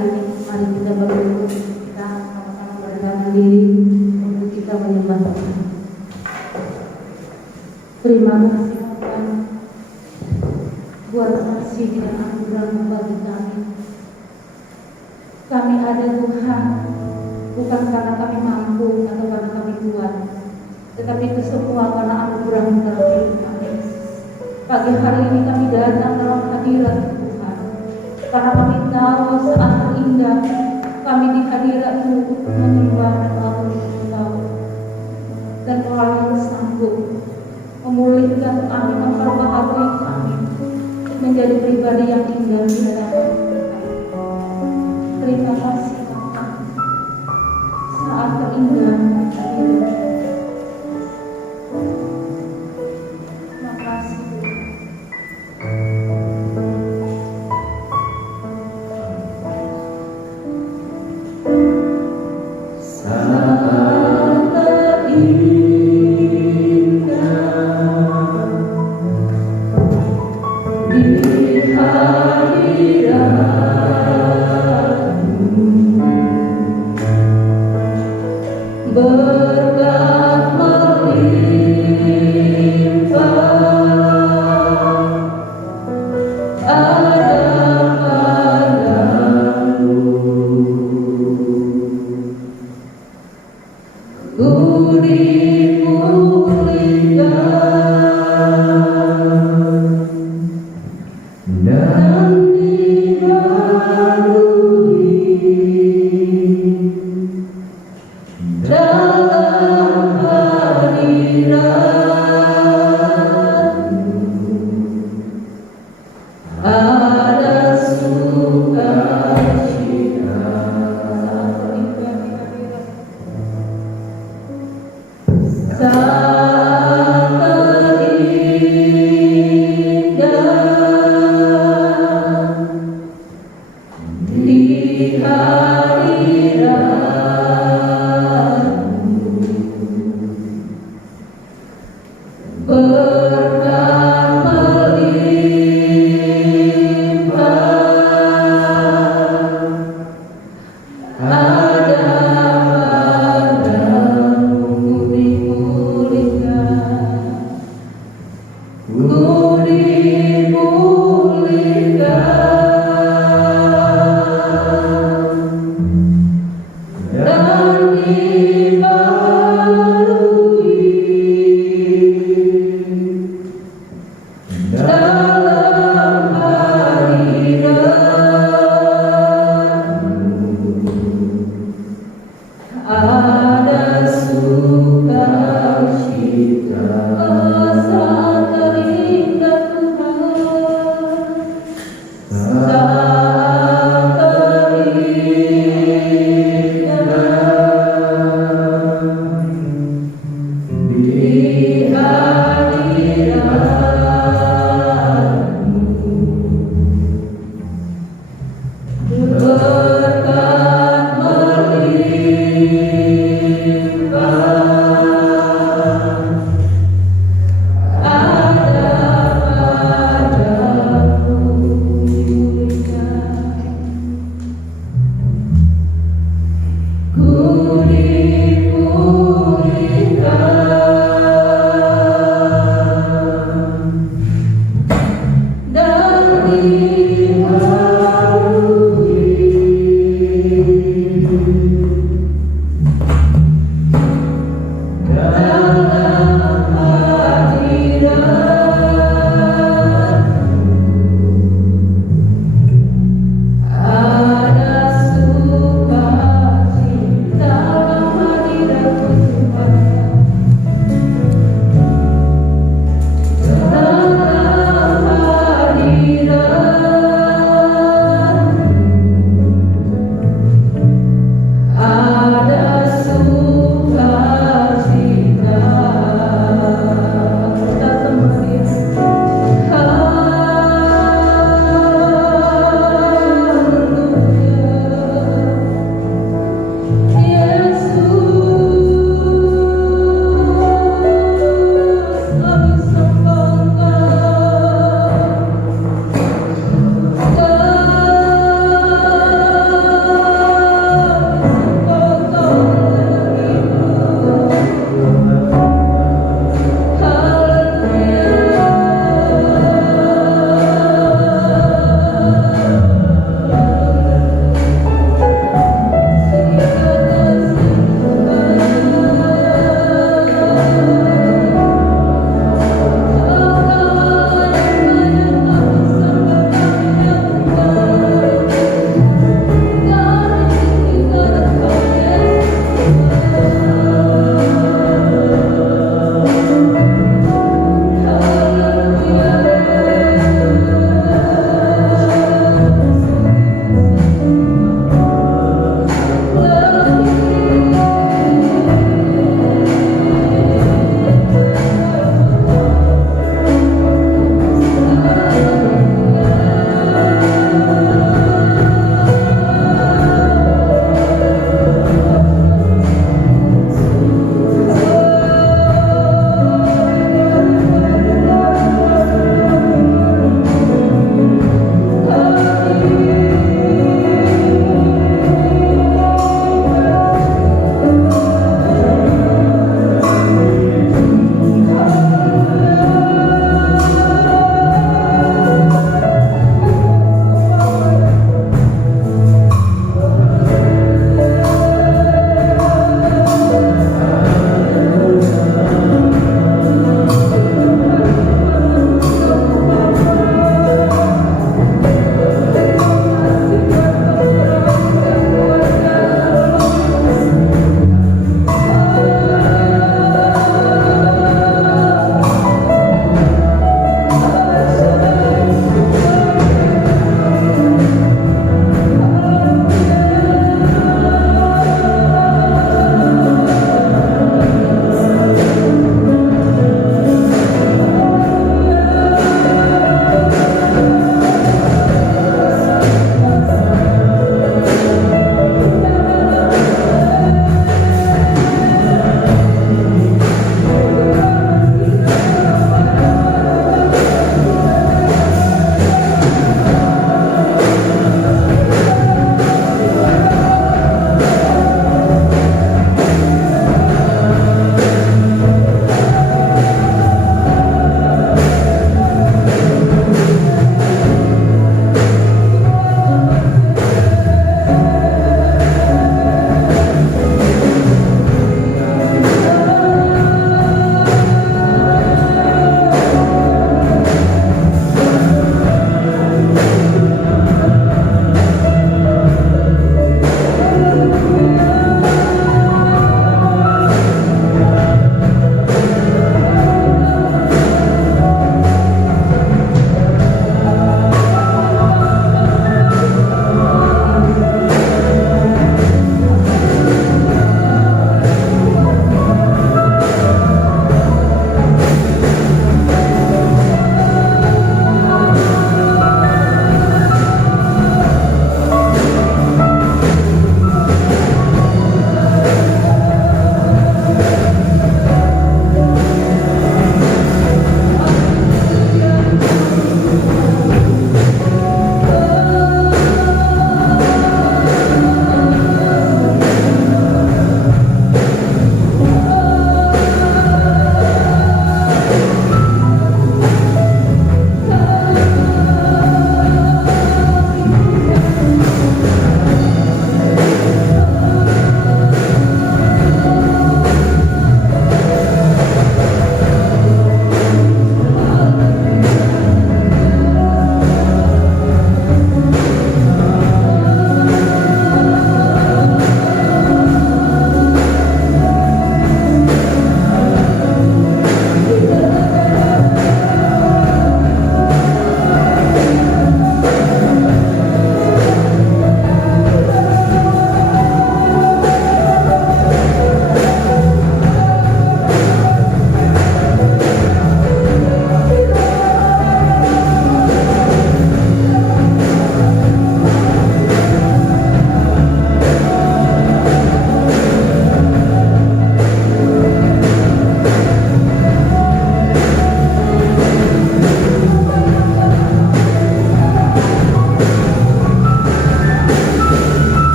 hari ini mari kita berdoa, kita sama-sama merendahkan diri untuk kita menyembah Tuhan. Terima kasih Tuhan buat kasih dan anugerah-Mu bagi kami. Kami ada Tuhan bukan karena kami mampu atau karena kami kuat, tetapi itu semua karena anugerah-Mu dalam hidup kami. Pagi hari ini kami datang dalam hadirat Tuhan, karena kami tahu saat terindah kami di hadirat-Mu untuk menyembah dan mengagungkan. Dan Tuhan sanggup memulihkan kami, memperbaharui kami menjadi pribadi yang indah di dalam Tuhan. Terima kasih Tuhan saat terindah hidup. Terima kasih Tuhan.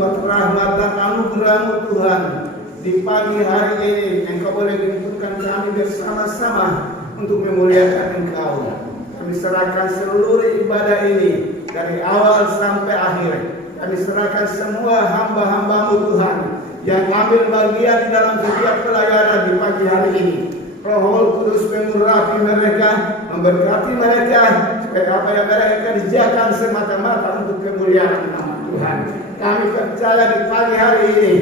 buat rahmat dan anugerah-Mu Tuhan. Di pagi hari ini Engkau boleh menyebutkan kami bersama-sama untuk memuliakan Engkau. Kami serahkan seluruh ibadah ini dari awal sampai akhir. Kami serahkan semua hamba-hamba-Mu Tuhan yang ambil bagian di dalam setiap pelayanan di pagi hari ini. Roh Kudus mengurapi mereka, memberkati mereka, supaya apa yang mereka kerjakan semata-mata untuk kemuliaan nama Tuhan. Kami percaya di pagi hari ini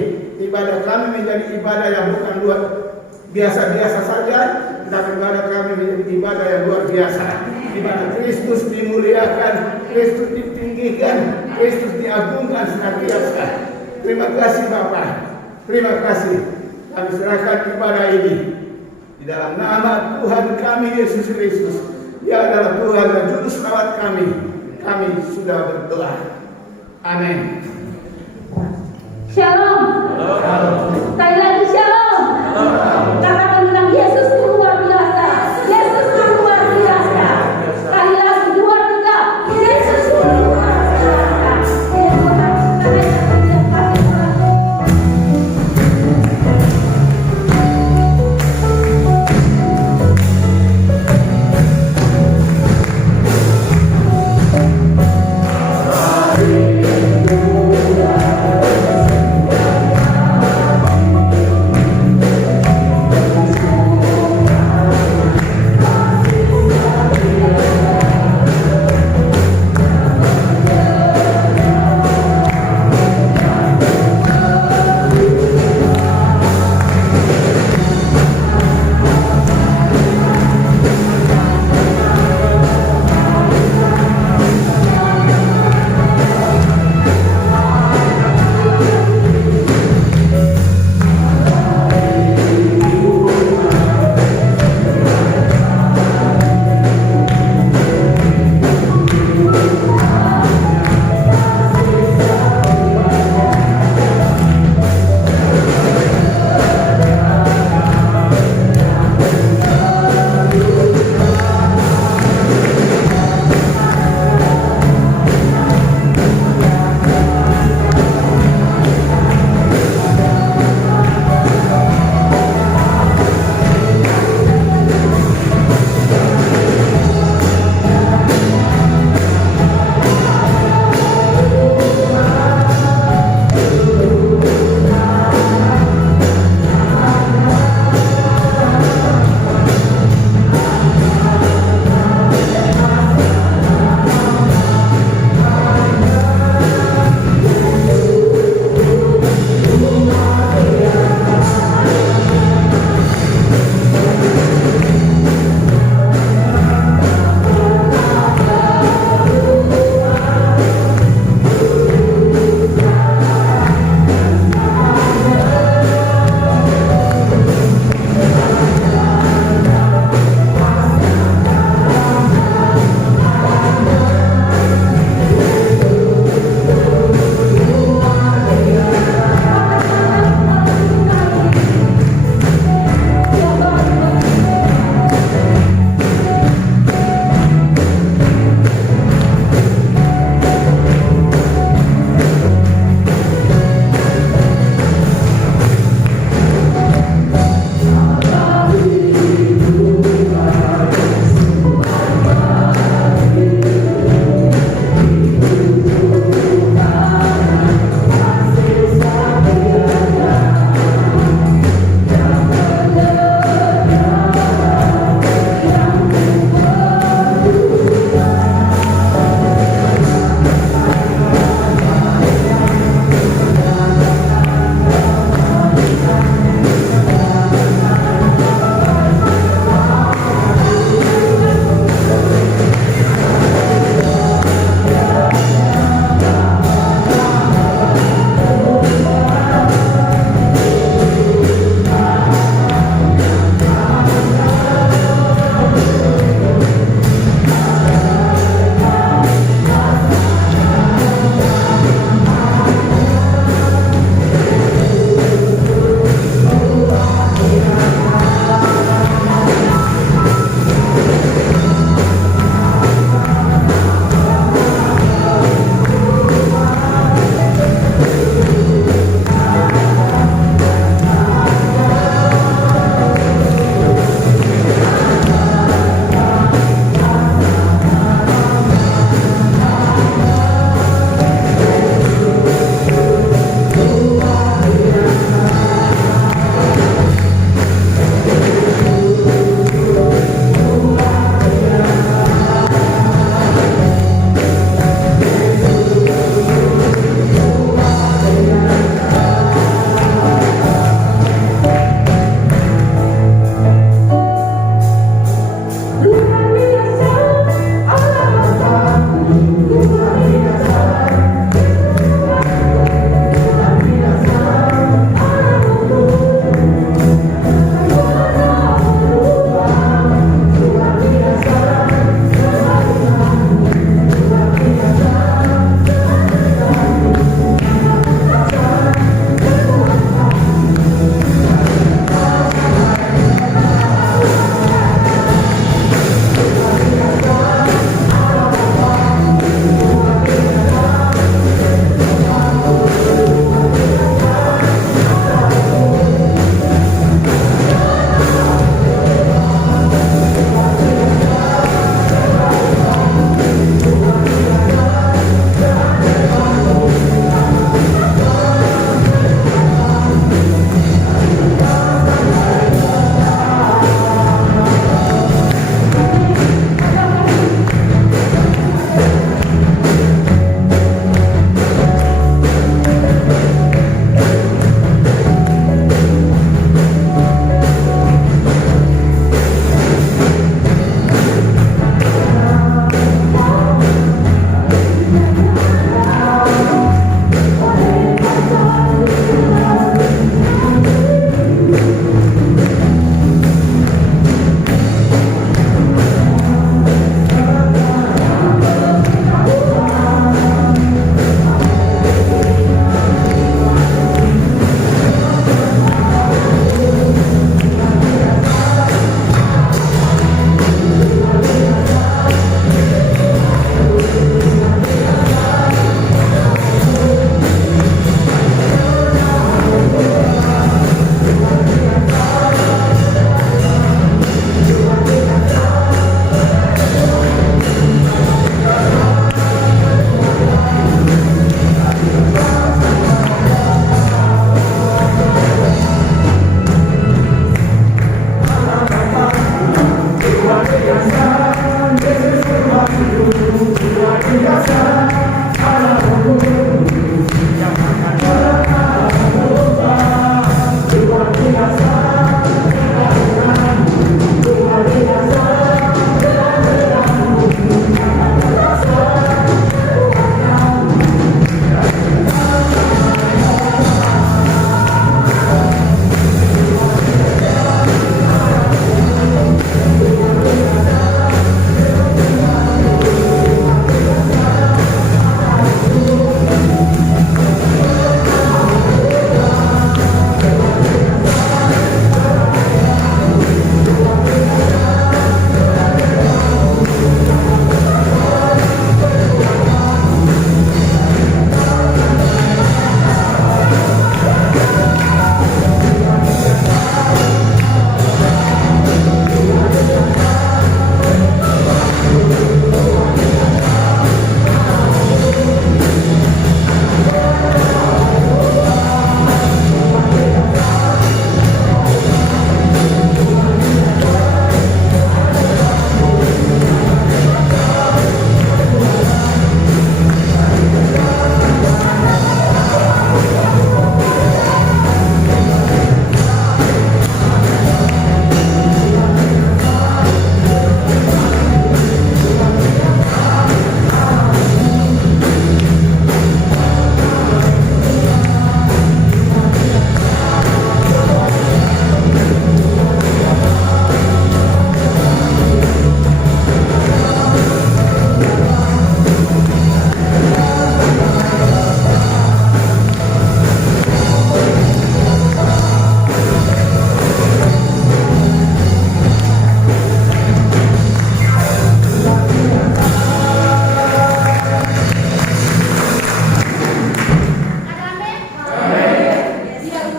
ibadah kami menjadi ibadah yang bukan buat biasa-biasa saja, tetapi ibadah kami menjadi ibadah yang luar biasa. Ibadah Kristus dimuliakan, Kristus ditinggikan, Kristus diagungkan senantiasa. Terima kasih Bapa, terima kasih. Kami serahkan ibadah ini di dalam nama Tuhan kami Yesus Kristus. Dia adalah Tuhan dan Juru Selamat kami. Kami sudah berdoa. Amin. Shalom. Sekali lagi shalom. Katakan bilang Yesus luar biasa. Yesus luar biasa. Sekali lagi 2, 3. Yesus luar biasa.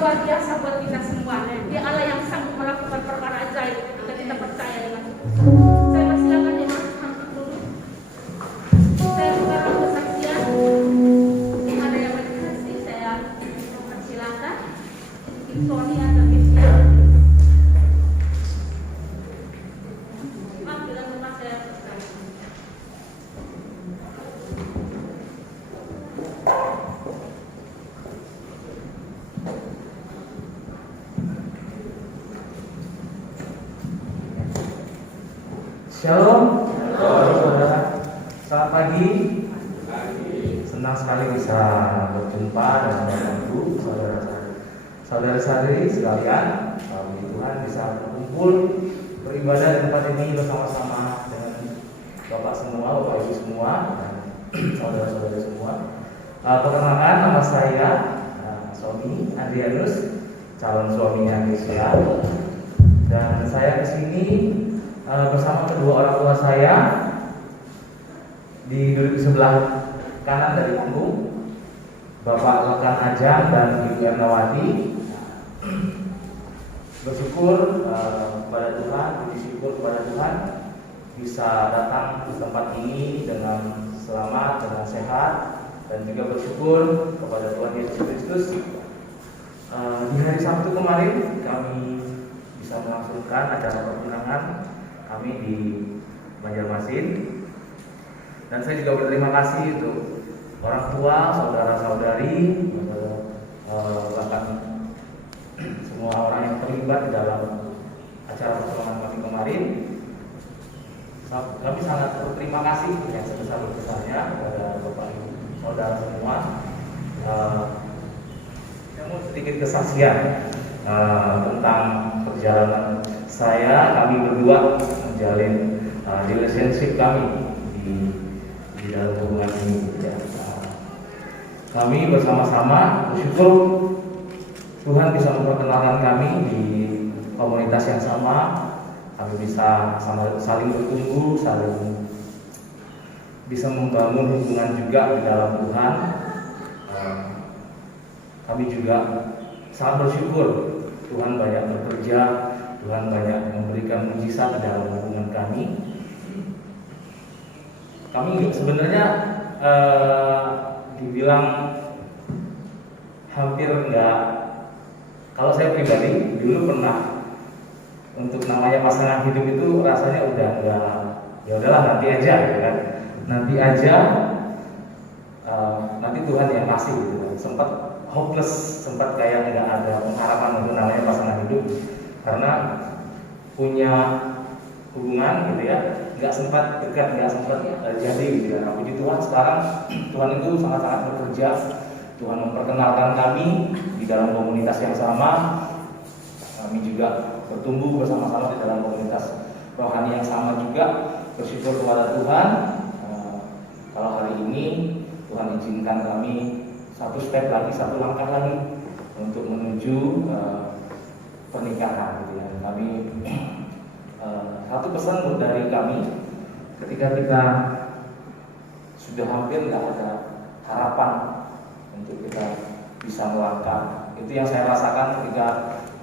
luar biasa buat kita semua. Dia Allah yang sanggup melakukan perkara ajaib jika kita percaya dengan Tuhan. Saya persilakan ya Mas untuk dulu. Saya buka ruang kesaksian. Ada yang bersaksi, saya persilakan. Tim Sony atau tim Siap. Maaf bila lupa saya persilakan. Shalom, saudara. Selamat pagi. Senang sekali bisa berjumpa dengan Bapak Ibu, saudara-saudari sekalian. Puji Tuhan bisa berkumpul beribadah di tempat ini bersama-sama dengan Bapak semua, Bapak Ibu semua, dan saudara-saudara semua. Perkenalkan, nama saya Sony Adrianus, calon suaminya Kesia, dan saya kesini bersama kedua orang tua saya, duduk di sebelah kanan dari panggung, Bapak Lekan Ajang dan Ibu Ernawati. Bersyukur kepada Tuhan, bersyukur kepada Tuhan bisa datang di tempat ini dengan selamat, dengan sehat, dan juga bersyukur kepada Tuhan Yesus Kristus. Di hari Sabtu kemarin kami bisa melangsungkan acara pertunangan kami di Banjarmasin, dan saya juga berterima kasih untuk orang tua, saudara-saudari, bahkan semua orang yang terlibat di dalam acara pertunangan kami kemarin. Kami sangat berterima kasih yang sebesar-besarnya kepada Bapak Ibu saudara semua. Saya mau sedikit kesaksian tentang perjalanan kami berdua menjalin relationship kami di dalam hubungan ini. Kami bersama-sama bersyukur Tuhan bisa memperkenalkan kami di komunitas yang sama. Kami bisa saling bertumbuh, saling bisa membangun hubungan juga di dalam Tuhan. Kami juga sangat bersyukur Tuhan banyak bekerja, Tuhan banyak memberikan mujizat di dalam hubungan kami. Kami sebenarnya dibilang hampir enggak. Kalau saya pribadi dulu pernah untuk namanya pasangan hidup itu rasanya udah enggak, ya udahlah nanti aja, gitu kan. Nanti aja, nanti Tuhan yang kasih, gitu kan. Sempat hopeless, sempat kayak nggak ada pengharapan untuk namanya pasangan hidup, karena punya hubungan gitu ya, nggak sempat dekat, nggak sempat jadi gitu ya. Nah, puji Tuhan sekarang Tuhan itu sangat-sangat bekerja. Tuhan memperkenalkan kami di dalam komunitas yang sama. Kami juga bertumbuh bersama-sama di dalam komunitas rohani yang sama juga. Bersyukur kepada Tuhan. Kalau hari ini Tuhan izinkan kami satu step lagi, satu langkah lagi untuk menuju pernikahan gitu ya. Kami satu pesan dari kami, ketika kita sudah hampir nggak ada harapan untuk kita bisa melangkah, itu yang saya rasakan ketika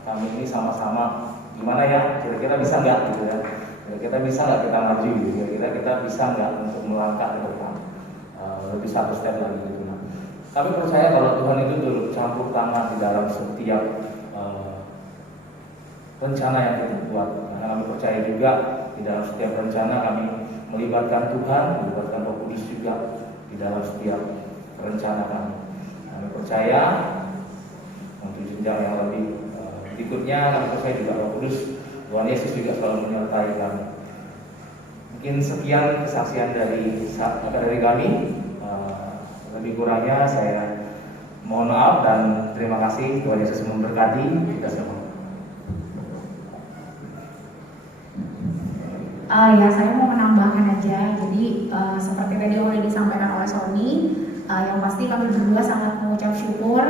kami ini sama-sama gimana ya, kira-kira bisa nggak gitu ya, kira-kira bisa nggak kita maju gitu, kira-kira kita bisa nggak untuk melangkah ke depan lebih satu step lagi gitu. Kami percaya kalau Tuhan itu turut campur tangan di dalam setiap rencana yang kita buat. Karena kami percaya juga di dalam setiap rencana kami melibatkan Tuhan, melibatkan Roh Kudus juga di dalam setiap rencana kami. Kami percaya untuk jenjang yang lebih berikutnya, kami percaya juga Roh Kudus, Tuhan Yesus juga selalu menyertai kami. Mungkin sekian kesaksian dari kami. Lebih kurangnya saya mohon maaf dan terima kasih. Tuhan Yesus memberkati kita semua. Ya, saya mau menambahkan aja. Jadi seperti tadi sudah disampaikan oleh Sony, yang pasti kami berdua sangat mengucap syukur.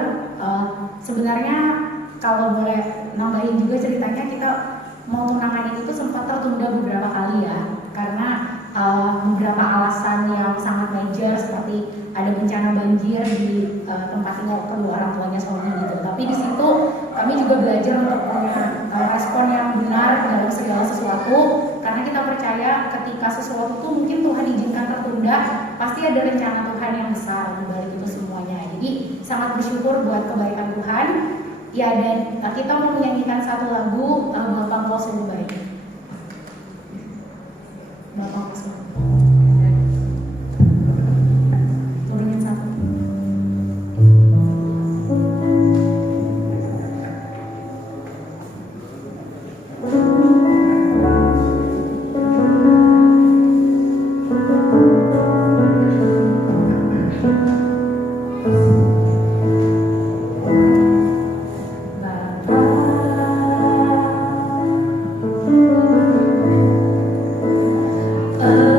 Sebenarnya kalau boleh nambahin juga ceritanya, kita mau tunangan ini tuh sempat tertunda beberapa kali ya, karena beberapa alasan yang sangat major seperti ada bencana banjir di tempat tinggal kedua orang tuanya Sony gitu. Tapi di situ kami juga belajar untuk punya respon yang benar dalam segala sesuatu, karena kita percaya ketika sesuatu itu mungkin Tuhan izinkan tertunda, pasti ada rencana Tuhan yang besar di balik itu semuanya. Jadi sangat bersyukur buat kebaikan Tuhan. Ya, dan kita mau menyanyikan satu lagu, Bapak Engkau Sungguh Baik. Bapak Engkau Sungguh Baik. Turunin satu. Engkau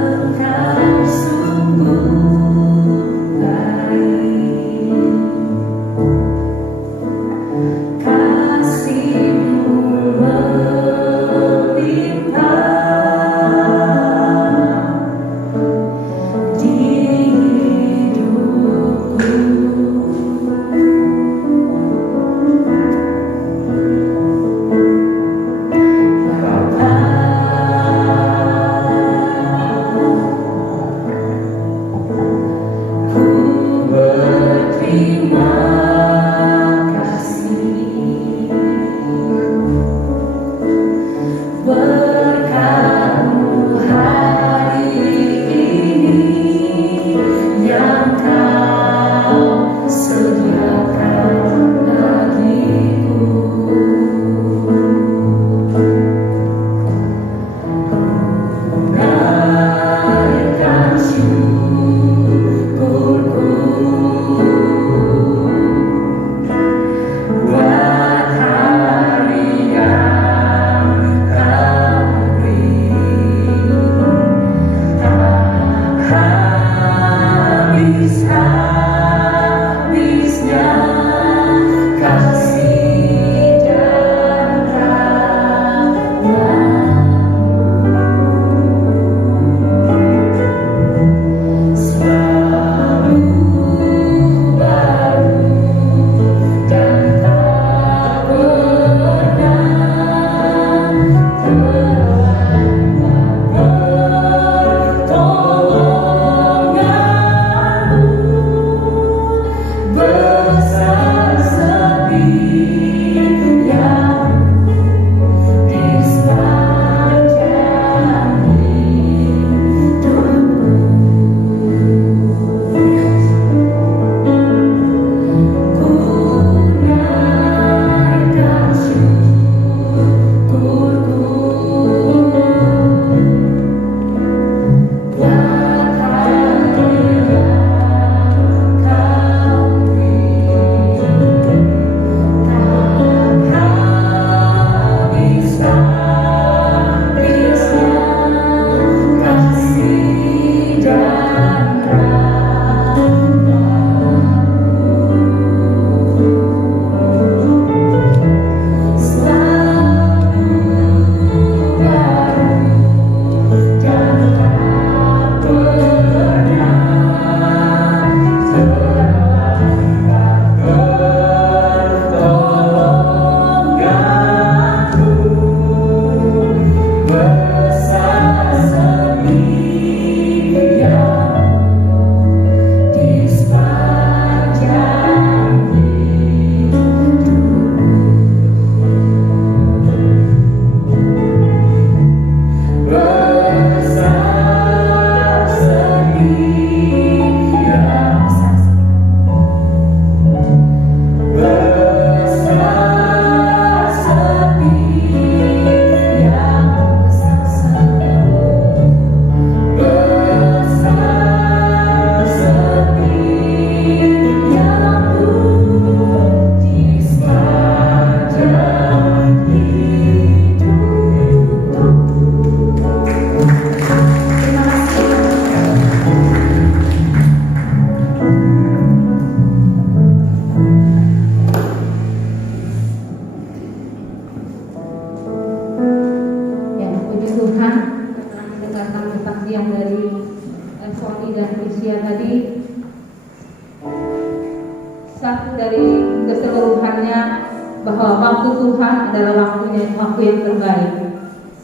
bahwa waktu Tuhan adalah waktu yang terbaik.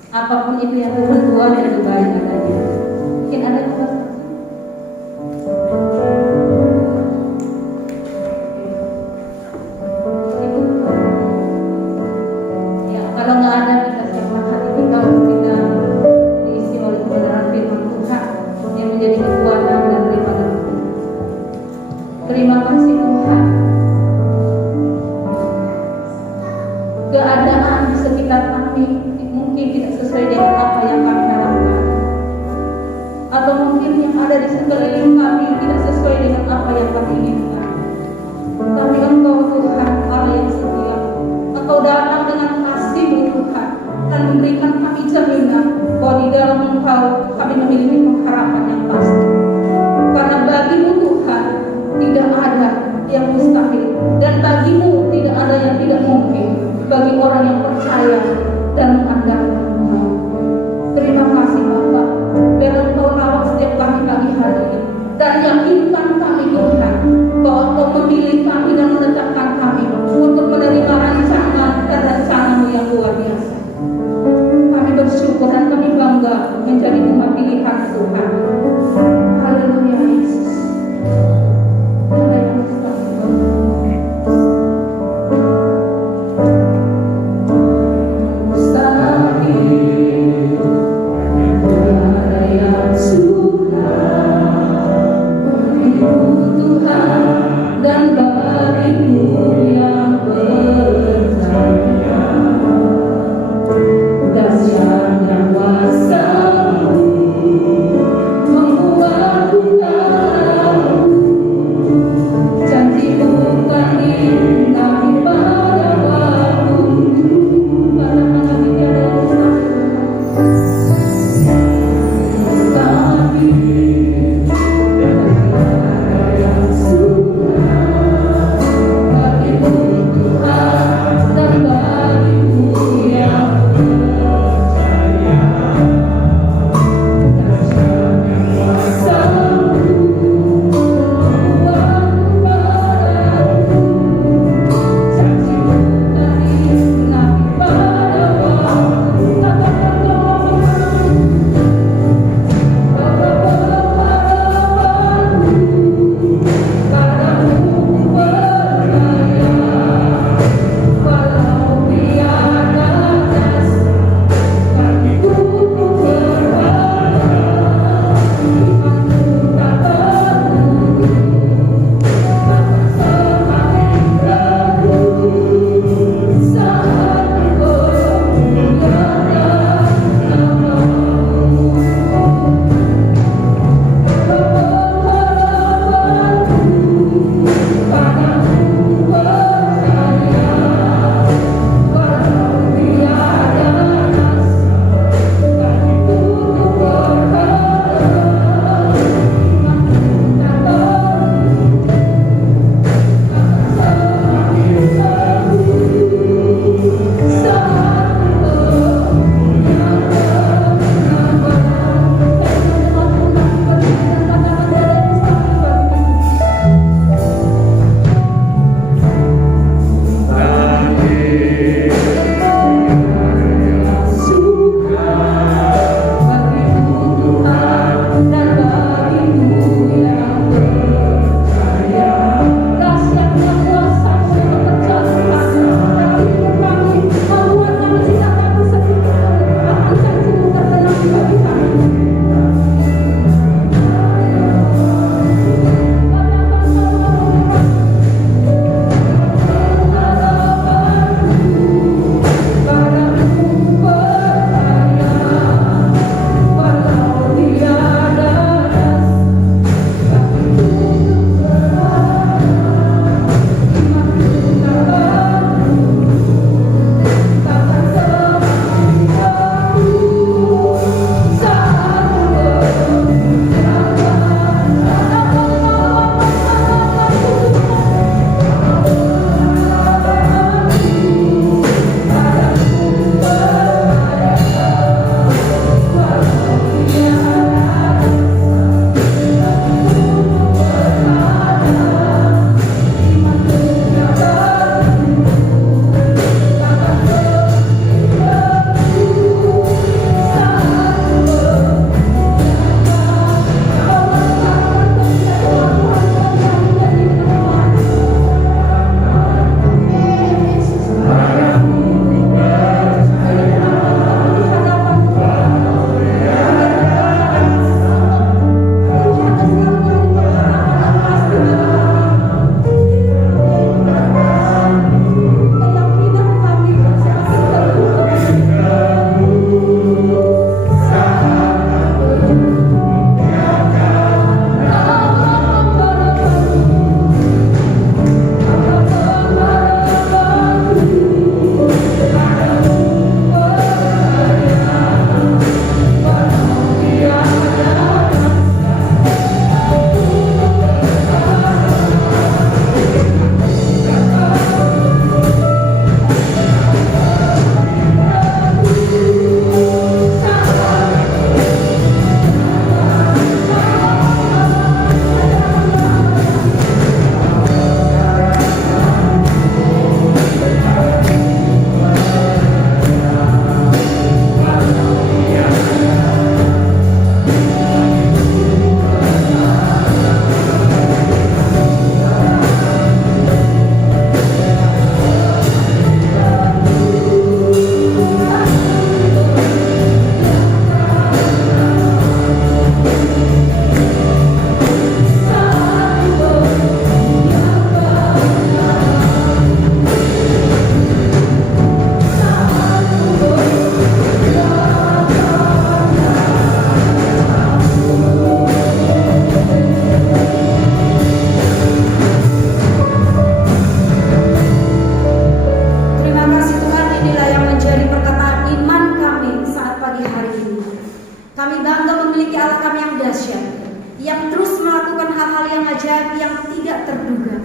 Apapun itu yang Tuhan buat yang terbaik adanya. Mungkin ada yang kalau nggak ada, kita siapkan hati kita untuk kita diisi oleh kebenaran firman Tuhan yang menjadi kekuatan dan daripada kita. Terima kasih Tuhan. Keadaan di sekitar kami mungkin tidak sesuai dengan apa yang kami harapkan, atau mungkin yang ada di sekeliling kami tidak sesuai dengan apa yang kami inginkan. Tapi Engkau Tuhan Allah yang setia, Engkau datang dengan kasih-Mu Tuhan dan memberikan kami jaminan bahwa di dalam Engkau kami memiliki pengharapan yang pasti. Karena bagi-Mu Tuhan tidak ada yang mustahil, dan bagi-Mu tidak ada yang tidak mungkin bagi orang yang percaya dan mengandalkan Engkau. Terima kasih Bapa, biar Engkau rawat setiap kami pagi hari ini dan yakinkan kami Tuhan bahwa Engkau memilih kami dan menetapkan kami untuk menerima rancangan dan rencana-Mu yang luar biasa. Kami bersyukur dan kami bangga menjadi umat pilihan Tuhan. Allah kami yang dahsyat, yang terus melakukan hal-hal yang ajaib yang tidak terduga.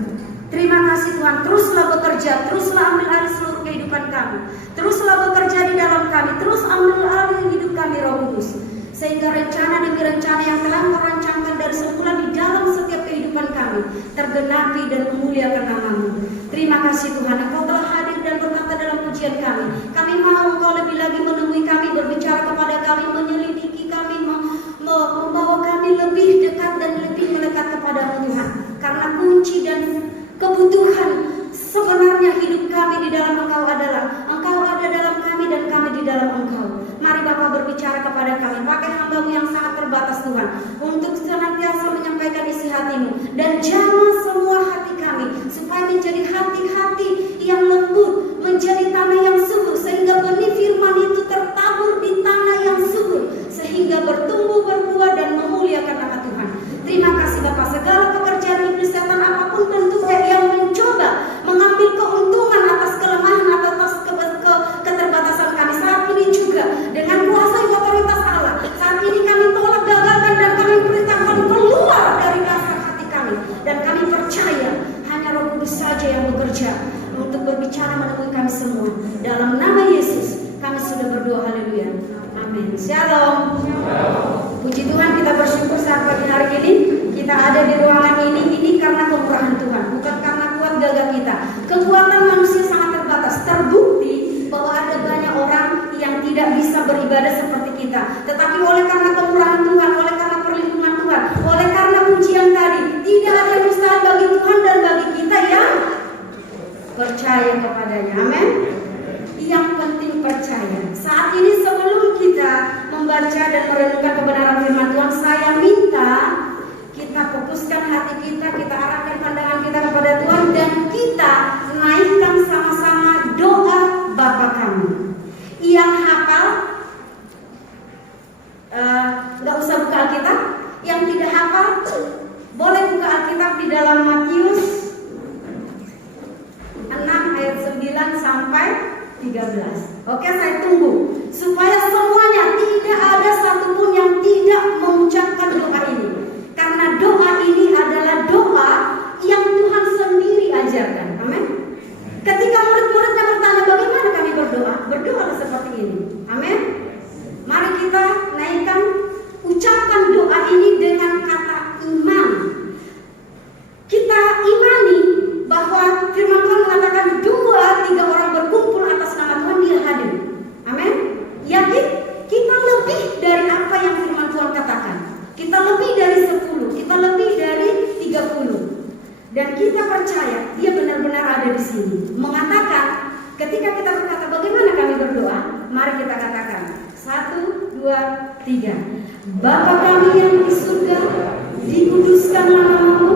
Terima kasih Tuhan, teruslah bekerja, teruslah ambil alih seluruh kehidupan kami, teruslah bekerja di dalam kami, terus ambil alih hidup kami Roh Kudus, sehingga rencana demi rencana yang telah Kau rancangkan dari semula di dalam setiap kehidupan kami tergenapi dan memuliakan nama-Mu. Terima kasih Tuhan, Engkau telah hadir dan berkata dalam pujian kami. Kami mau Engkau lebih lagi menemui kami, berbicara kepada kami, menyelidiki kami, membawa kami lebih dekat dan lebih melekat kepada Tuhan. Karena kunci dan kebutuhan sebenarnya hidup kami di dalam Engkau adalah Engkau ada dalam kami dan kami di dalam Engkau. Mari Bapa berbicara kepada kami, pakai hamba-Mu yang sangat terbatas Tuhan, untuk senantiasa menyampaikan isi hati-Mu, dan jamah semua hati kami supaya menjadi hati-hati yang lembut, menjadi tanah yang subur, sehingga benih firman itu tertabur di tanah yang subur, sehingga bertumbuh, berbuah dan memuliakan nama Tuhan. Terima kasih Bapa, segala pekerjaan iblis setan apapun bentuknya yang mencoba mengambil keuntungan atas kelemahan atau atas keterbatasan kami saat ini juga, dengan kuasa otoritas Allah, saat ini kami tolak, gagalkan, dan kami perintahkan keluar dari dasar hati kami, dan kami percaya hanya Roh Kudus saja yang bekerja untuk berbicara menemui kami semua. Dalam nama Yesus kami sudah berdoa, haleluya, amin. Shalom. Puji Tuhan, kita bersyukur saat pagi hari ini kita ada di ruangan ini karena kemurahan Tuhan, bukan karena kuat gagah kita. Kekuatan manusia sangat terbatas. Terbukti bahwa ada banyak orang yang tidak bisa beribadah seperti kita, tetapi oleh karena kemurahan Tuhan, oleh karena perlindungan Tuhan, oleh karena pujian tadi, tidak ada yang mustahil bagi Tuhan dan bagi kita yang percaya kepadanya. Amin. Yang penting percaya. Saat ini sebelum kita membaca dan merenungkan kebenaran firman Tuhan, saya minta kita fokuskan hati kita arahkan pandangan kita kepada Tuhan, dan kita naikkan sama-sama doa Bapa kami. Yang hafal nggak usah buka Alkitab, yang tidak hafal boleh buka Alkitab di dalam Matius 6 ayat 9 sampai 13. Oke, saya tunggu supaya semuanya tidak ada satupun yang tidak mengucapkan doa ini, karena doa ini adalah doa yang Tuhan sendiri ajarkan. Amin. Ketika murid-muridnya bertanya bagaimana kami berdoa, berdoalah seperti ini. Amin. Mari kita naikkan, ucapkan doa ini dengan kata iman. Kita imani bahwa firman Tuhan mengatakan 2-3 orang berkumpul atas nama Tuhan, Dia hadir. Amin. Yakin? Kita lebih dari apa yang firman Tuhan katakan. Kita lebih dari 10, kita lebih dari 30. Dan kita percaya Dia benar-benar ada di sini. Mengatakan, ketika kita berkata bagaimana kami berdoa, mari kita katakan 1, 2, 3. Bapa kami yang di surga, dikuduskanlah nama-Mu,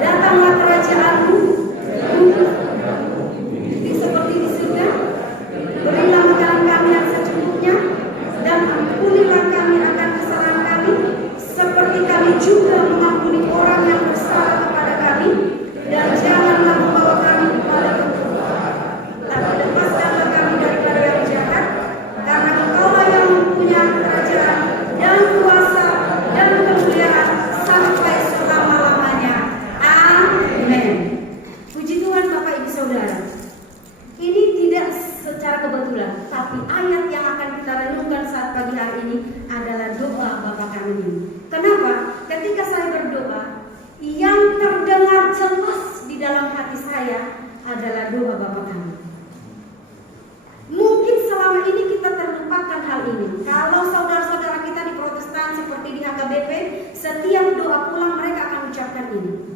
datanglah kerajaan-Mu, seperti di surga. Berilah makanan kami yang secukupnya, dan ampunilah kami akan kesalahan kami, seperti kami juga mengampuni orang yang bersalah kepada kami, dan janganlah membawa kami kepada pencobaan, tapi lepaskanlah kami daripada yang jahat, karena Engkau-lah yang mempunyai kerajaan dan kuasa dan kemuliaan sampai selama-lamanya. Amin. Puji Tuhan Bapak Ibu Saudara. Ini tidak secara kebetulan, tapi ayat yang akan kita renungkan saat pagi hari ini adalah doa Bapa kami ini. Kenapa? Ketika saya berdoa, yang terdengar jelas di dalam hati saya adalah doa Bapa kami. Mungkin selama ini kita terlupakan hal ini. Kalau saudara-saudara kita di Protestan seperti di HKBP, setiap doa pulang mereka akan ucapkan ini.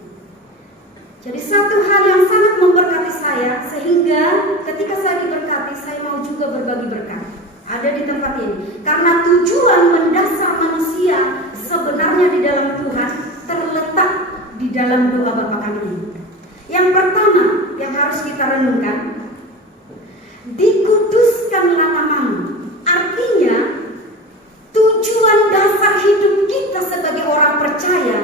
Jadi satu hal yang sangat memberkati saya, sehingga ketika saya diberkati, saya mau juga berbagi berkat. Ada di tempat ini. Karena tujuan mendasar manusia sebenarnya di dalam Tuhan terletak di dalam doa Bapa kami ini. Yang pertama yang harus kita renungkan, dikuduskanlah nama-Mu. Artinya tujuan dasar hidup kita sebagai orang percaya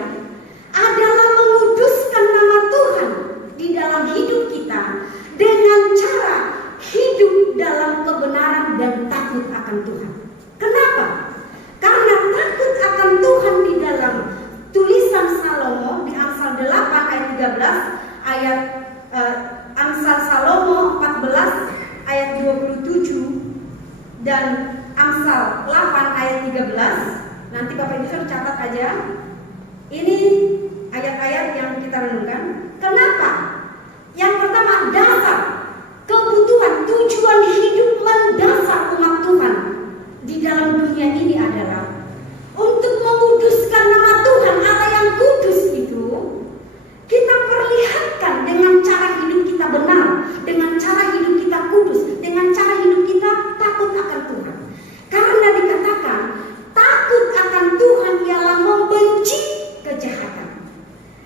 adalah menguduskan nama Tuhan di dalam hidup kita dengan cara hidup dalam kebenaran dan takut akan Tuhan. Kenapa? Karena takut akan Tuhan ayat 27 dan Amsal 8 ayat 13. Nanti Bapak Ibu bisa catat aja. Ini ayat-ayat yang kita renungkan. Kenapa? Yang pertama, dasar kebutuhan tujuan hidup mendasar umat Tuhan di dalam dunia ini adalah untuk menguduskan nama Tuhan Allah yang kudus itu. Kita perlihatkan dengan cara hidup kita benar, dengan cara hidup kita kudus, dengan cara hidup kita takut akan Tuhan. Karena dikatakan takut akan Tuhan ialah membenci kejahatan.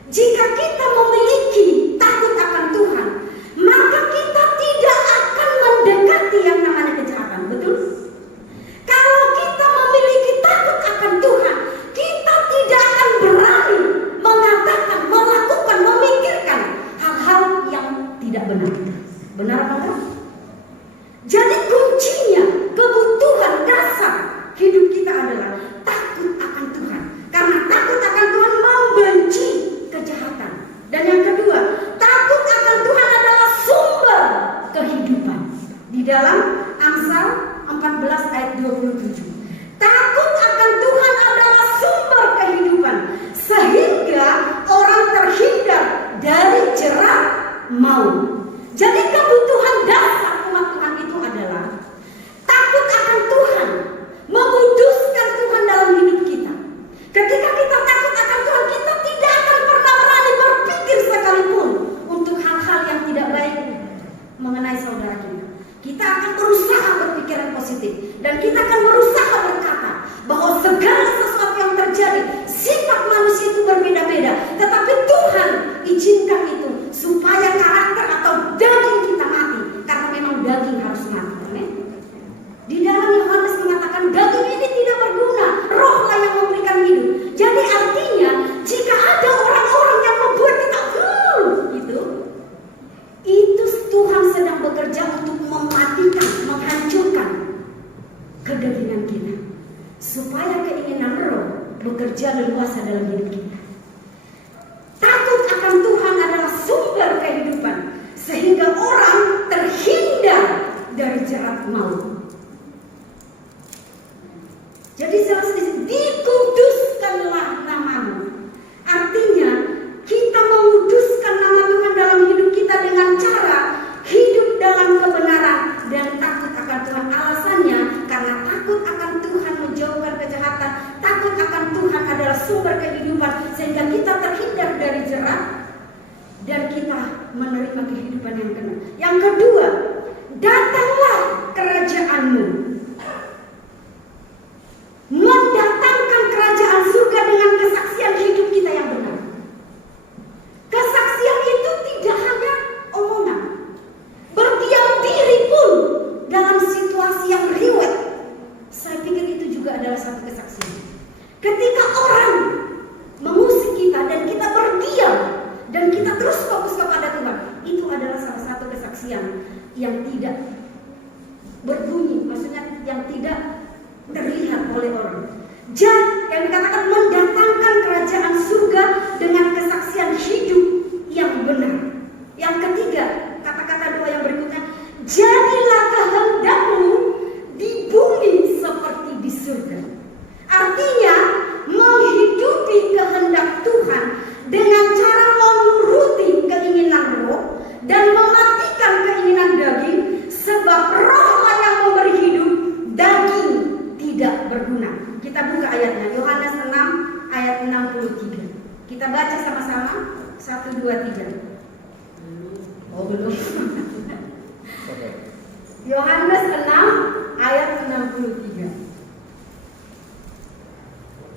Jika kita memiliki takut akan Tuhan, maka kita tidak akan mendekati yang namanya kejahatan. Betul? Kalau kita memiliki takut akan Tuhan, kita tidak akan berani mengatakan, melakukan, memikirkan hal-hal yang tidak benar. Benar apa enggak? Jadi kuncinya, kebutuhan dasar hidup kita adalah takut akan Tuhan. Karena takut akan Tuhan membenci kejahatan. Dan yang kedua, takut akan Tuhan adalah sumber kehidupan. Di dalam Amsal 14 ayat 27. Takut akan Tuhan adalah sumber kehidupan, sehingga orang terhindar dari jerat maut. Jadi kebutuhan dasar umat Tuhan itu adalah takut akan Tuhan, menguduskan Tuhan dalam hidup kita. Ketika kita takut akan Tuhan, kita tidak akan pernah berani berpikir sekalipun untuk hal-hal yang tidak baik mengenai saudara kita. Kita akan berusaha berpikiran positif, dan kita akan berusaha berkata bahwa segala sesuatu yang terjadi, sifat manusia itu berbeda-beda, tetapi Tuhan izinkan itu supaya karakter atau daging kita mati, karena memang daging harus mati. Amin. Di dalam Yohanes mengatakan daging ini tidak berguna, rohlah yang memberikan hidup. Jadi artinya jika ada orang-orang yang membuat kita gitu, itu Tuhan sedang bekerja untuk mematikan, menghancurkan kedagingan kita, supaya keinginan roh bekerja leluasa dalam hidup kita. Takut akan Tuhan adalah sumber kehidupan, sehingga orang terhindar dari jerat maut. Jadi jelas di sini, dikuduskanlah namamu. Artinya kita menguduskan nama Tuhan dalam hidup kita dengan cara hidup dalam kebenaran dan takut akan Tuhan. Alasannya karena takut akan Tuhan menjauhkan kejahatan, takut akan Tuhan adalah sumber kehidupan, sehingga kita terhindar dari jerat dan kita menerima kehidupan yang benar. Yang kedua, datanglah kerajaanmu. Mendatangkan kerajaan surga dengan kesaksian hidup kita yang benar. Kesaksian itu tidak hanya omongan, berdiam diri pun dalam situasi yang riwet. Saya pikir itu juga adalah satu kesaksian. Ketika orang mengusik kita dan kita berdiam dan kita terus fokus kepada Tuhan, itu adalah salah satu kesaksian yang tidak berbunyi, maksudnya yang tidak terlihat oleh orang. Yang dikatakan mendatangkan kerajaan surga dengan kesaksian hidup yang benar. Yang ketiga, kata-kata doa yang berikutnya, jadilah kehendakmu di bumi seperti di surga. Artinya menghidupi kehendak Tuhan dengan cara menuruti keinginan roh dan mematikan keinginan daging, sebab rohlah yang memberi hidup, daging tidak berguna. Kita buka ayatnya, Yohanes 6 ayat 63. Kita baca sama-sama. 1, 2, 3. Oh belum. Yohanes 6 ayat 63.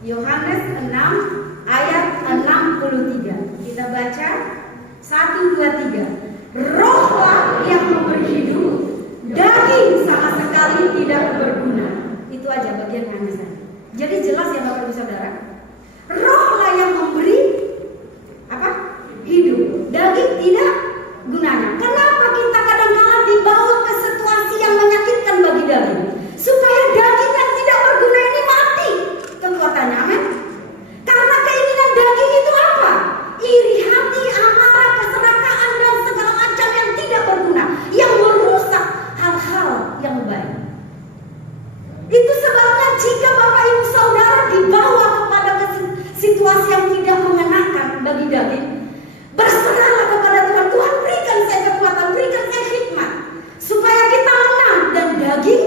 Yohanes 6 ayat 63. Kita baca 1, 2, 3. Rohlah yang memberi hidup, daging sama sekali tidak berguna. Itu aja bagian hanya saya. Jadi jelas ya Bapak Ibu Saudara, rohlah yang memberi apa? Hidup, daging tidak gunanya. Kenapa kita kadang-kala dibawa ke situasi yang menyakitkan bagi daging? Supaya daging yang tidak berguna ini mati kekuatannya, amin. Karena keinginan daging itu apa? Iri hati, amarah, keserakahan dan segala macam yang tidak berguna, yang merusak hal-hal Itu sebabnya jika Bapak Ibu Saudara dibawa kepada situasi yang tidak mengenakan bagi daging, berserahlah kepada Tuhan. Tuhan, berikan saya kekuatan, berikan saya hikmat, supaya kita menang dan daging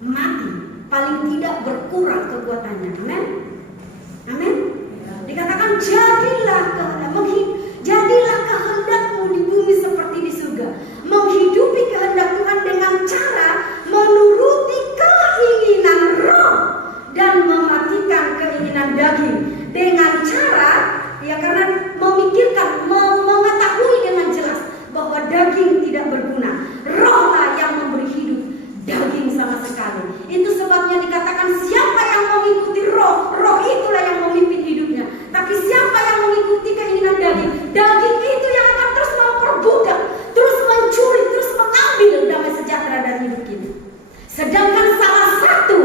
mati, paling tidak berkurang kekuatannya. Amin. Amin. Dikatakan jadilah kehendakmu di bumi seperti di surga. Menghidupi kehendak Tuhan dengan cara menuruti keinginan roh dan mematikan keinginan daging dengan cara, ya, karena memikirkan, mengetahui dengan jelas bahwa daging tidak berguna. Rohlah yang memberi hidup, daging sama sekali. Itu sebabnya dikatakan siapa yang mengikuti roh, roh itulah yang memimpin hidupnya. Tapi siapa yang mengikuti keinginan daging, daging itu yang akan terus memperbudak, terus mencuri, terus mengambil damai sejahtera dari hidup kita. Sedangkan salah satu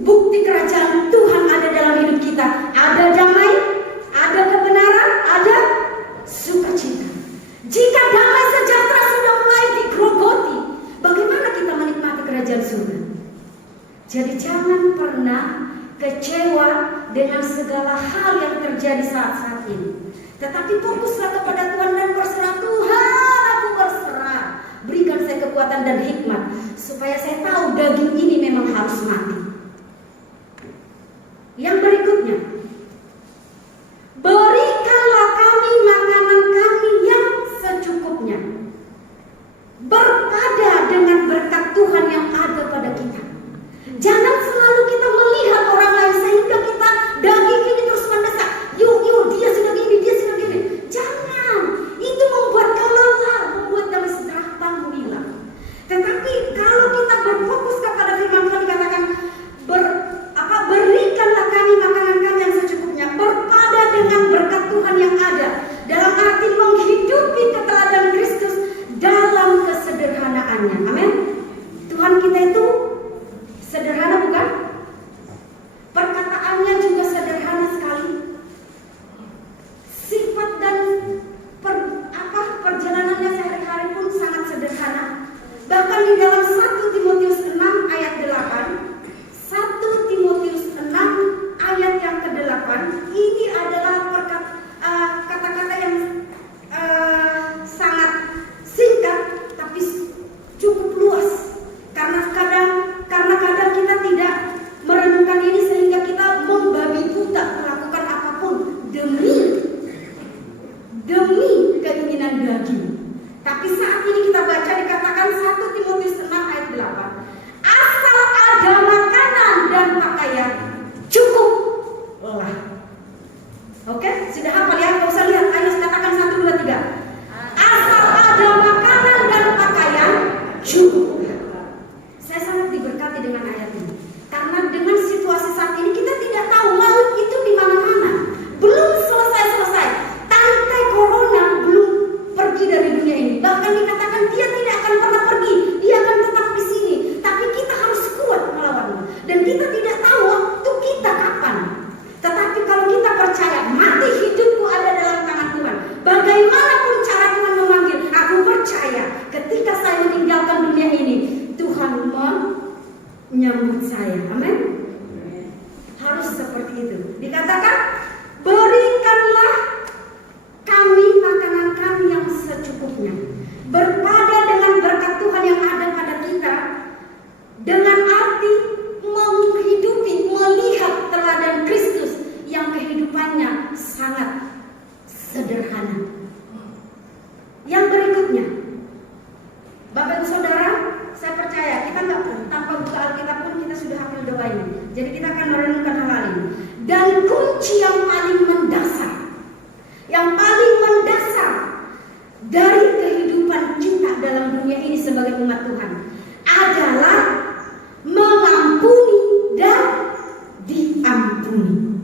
bukti kerajaan Tuhan ada dalam hidup kita, ada damai, ada kebenaran, ada sukacita. Jika damai sejahtera sudah mulai digrogoti, bagaimana kita menikmati kerajaan surga? Jadi jangan pernah kecewa dengan segala hal yang terjadi saat-saat ini. Tetapi fokuslah kepada Tuhan dan berserah. Tuhan, aku berserah. Berikan saya kekuatan dan hikmat, supaya saya tahu daging ini memang harus mati. Yang berikutnya, berikanlah kami makanan kami yang secukupnya, berpada dengan berkat Tuhan yang ada pada kita. Jangan selalu kita melihat orang lain sehingga kita daging ini terus mendesak. Yuk, dia sudah gini, dia sudah gini. Jangan, itu membuat kau lelah, membuat damai sejahteramu hilang. Tetapi kalau kita berfokus kepada firman Tuhan, dikatakan berikanlah kami makanan kami yang secukupnya, berpada dengan berkat Tuhan yang ada. Dalam arti menghidupi keteladanan Kristus dalam kesederhanaannya. Amin. Tuhan kita itu sederhana, bukan? Perkataannya juga sederhana sekali. Sifat dan perjalanannya sehari-hari pun sangat sederhana. Bahkan di dalam 1 Timotius 6 ayat 8, 1 Timotius 6 ayat yang ke-8, ini adalah kata-kata yang sangat singkat tapi cukup luas. Karena kadang kita tidak merenungkan ini sehingga kita membabi buta melakukan apapun demi keinginan daging. Tapi saat ini kita baca dikatakan 1 Timotius 6 ayat 8, asal ada makanan dan pakaian cukuplah. Oke, sudah hafal ya? Gak usah lihat, ayo katakan 1, 2, 3. Asal ada makanan dan pakaian cukup. Saya sangat diberkati dengan ayat ini, karena dengan situasi saat ini kita tidak tahu, maut itu di mana-mana. Belum selesai, tangkai corona belum pergi dari dunia ini. Bahkan dikatakan dia tidak akan pernah pergi, dia akan tetap di sini. Tapi kita harus kuat melawannya, dan kita tidak tahu waktu kita kapan. Tetapi kalau kita percaya, mati hidupku ada dalam tangan Tuhan. Bagaimanapun cara Tuhan memanggil, aku percaya ketika saya meninggalkan dunia ini, Tuhan menyambut saya. Amin. Harus seperti itu. Dikatakan, berikanlah kami makanan kami yang secukupnya, berpada dengan berkat Tuhan yang ada pada kita, dengan arti menghidupi, melihat teladan Kristus yang kehidupannya sangat sederhana. Yang berikutnya, Bapak Ibu Saudara, saya percaya kita nggak tanpa buka Alkitab pun kita sudah hafal doa ini. Jadi kita akan merenungkan hal ini. Dan kunci yang paling mendasar dari kehidupan kita dalam dunia ini sebagai umat Tuhan adalah mengampuni dan diampuni.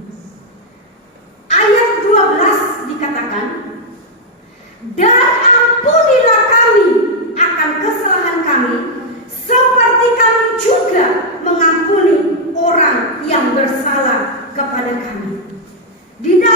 Ayat 12 dikatakan, dan ampunilah kami akan kesalahan kami, seperti kami juga mengampuni orang yang bersalah kepada kami. Di dalam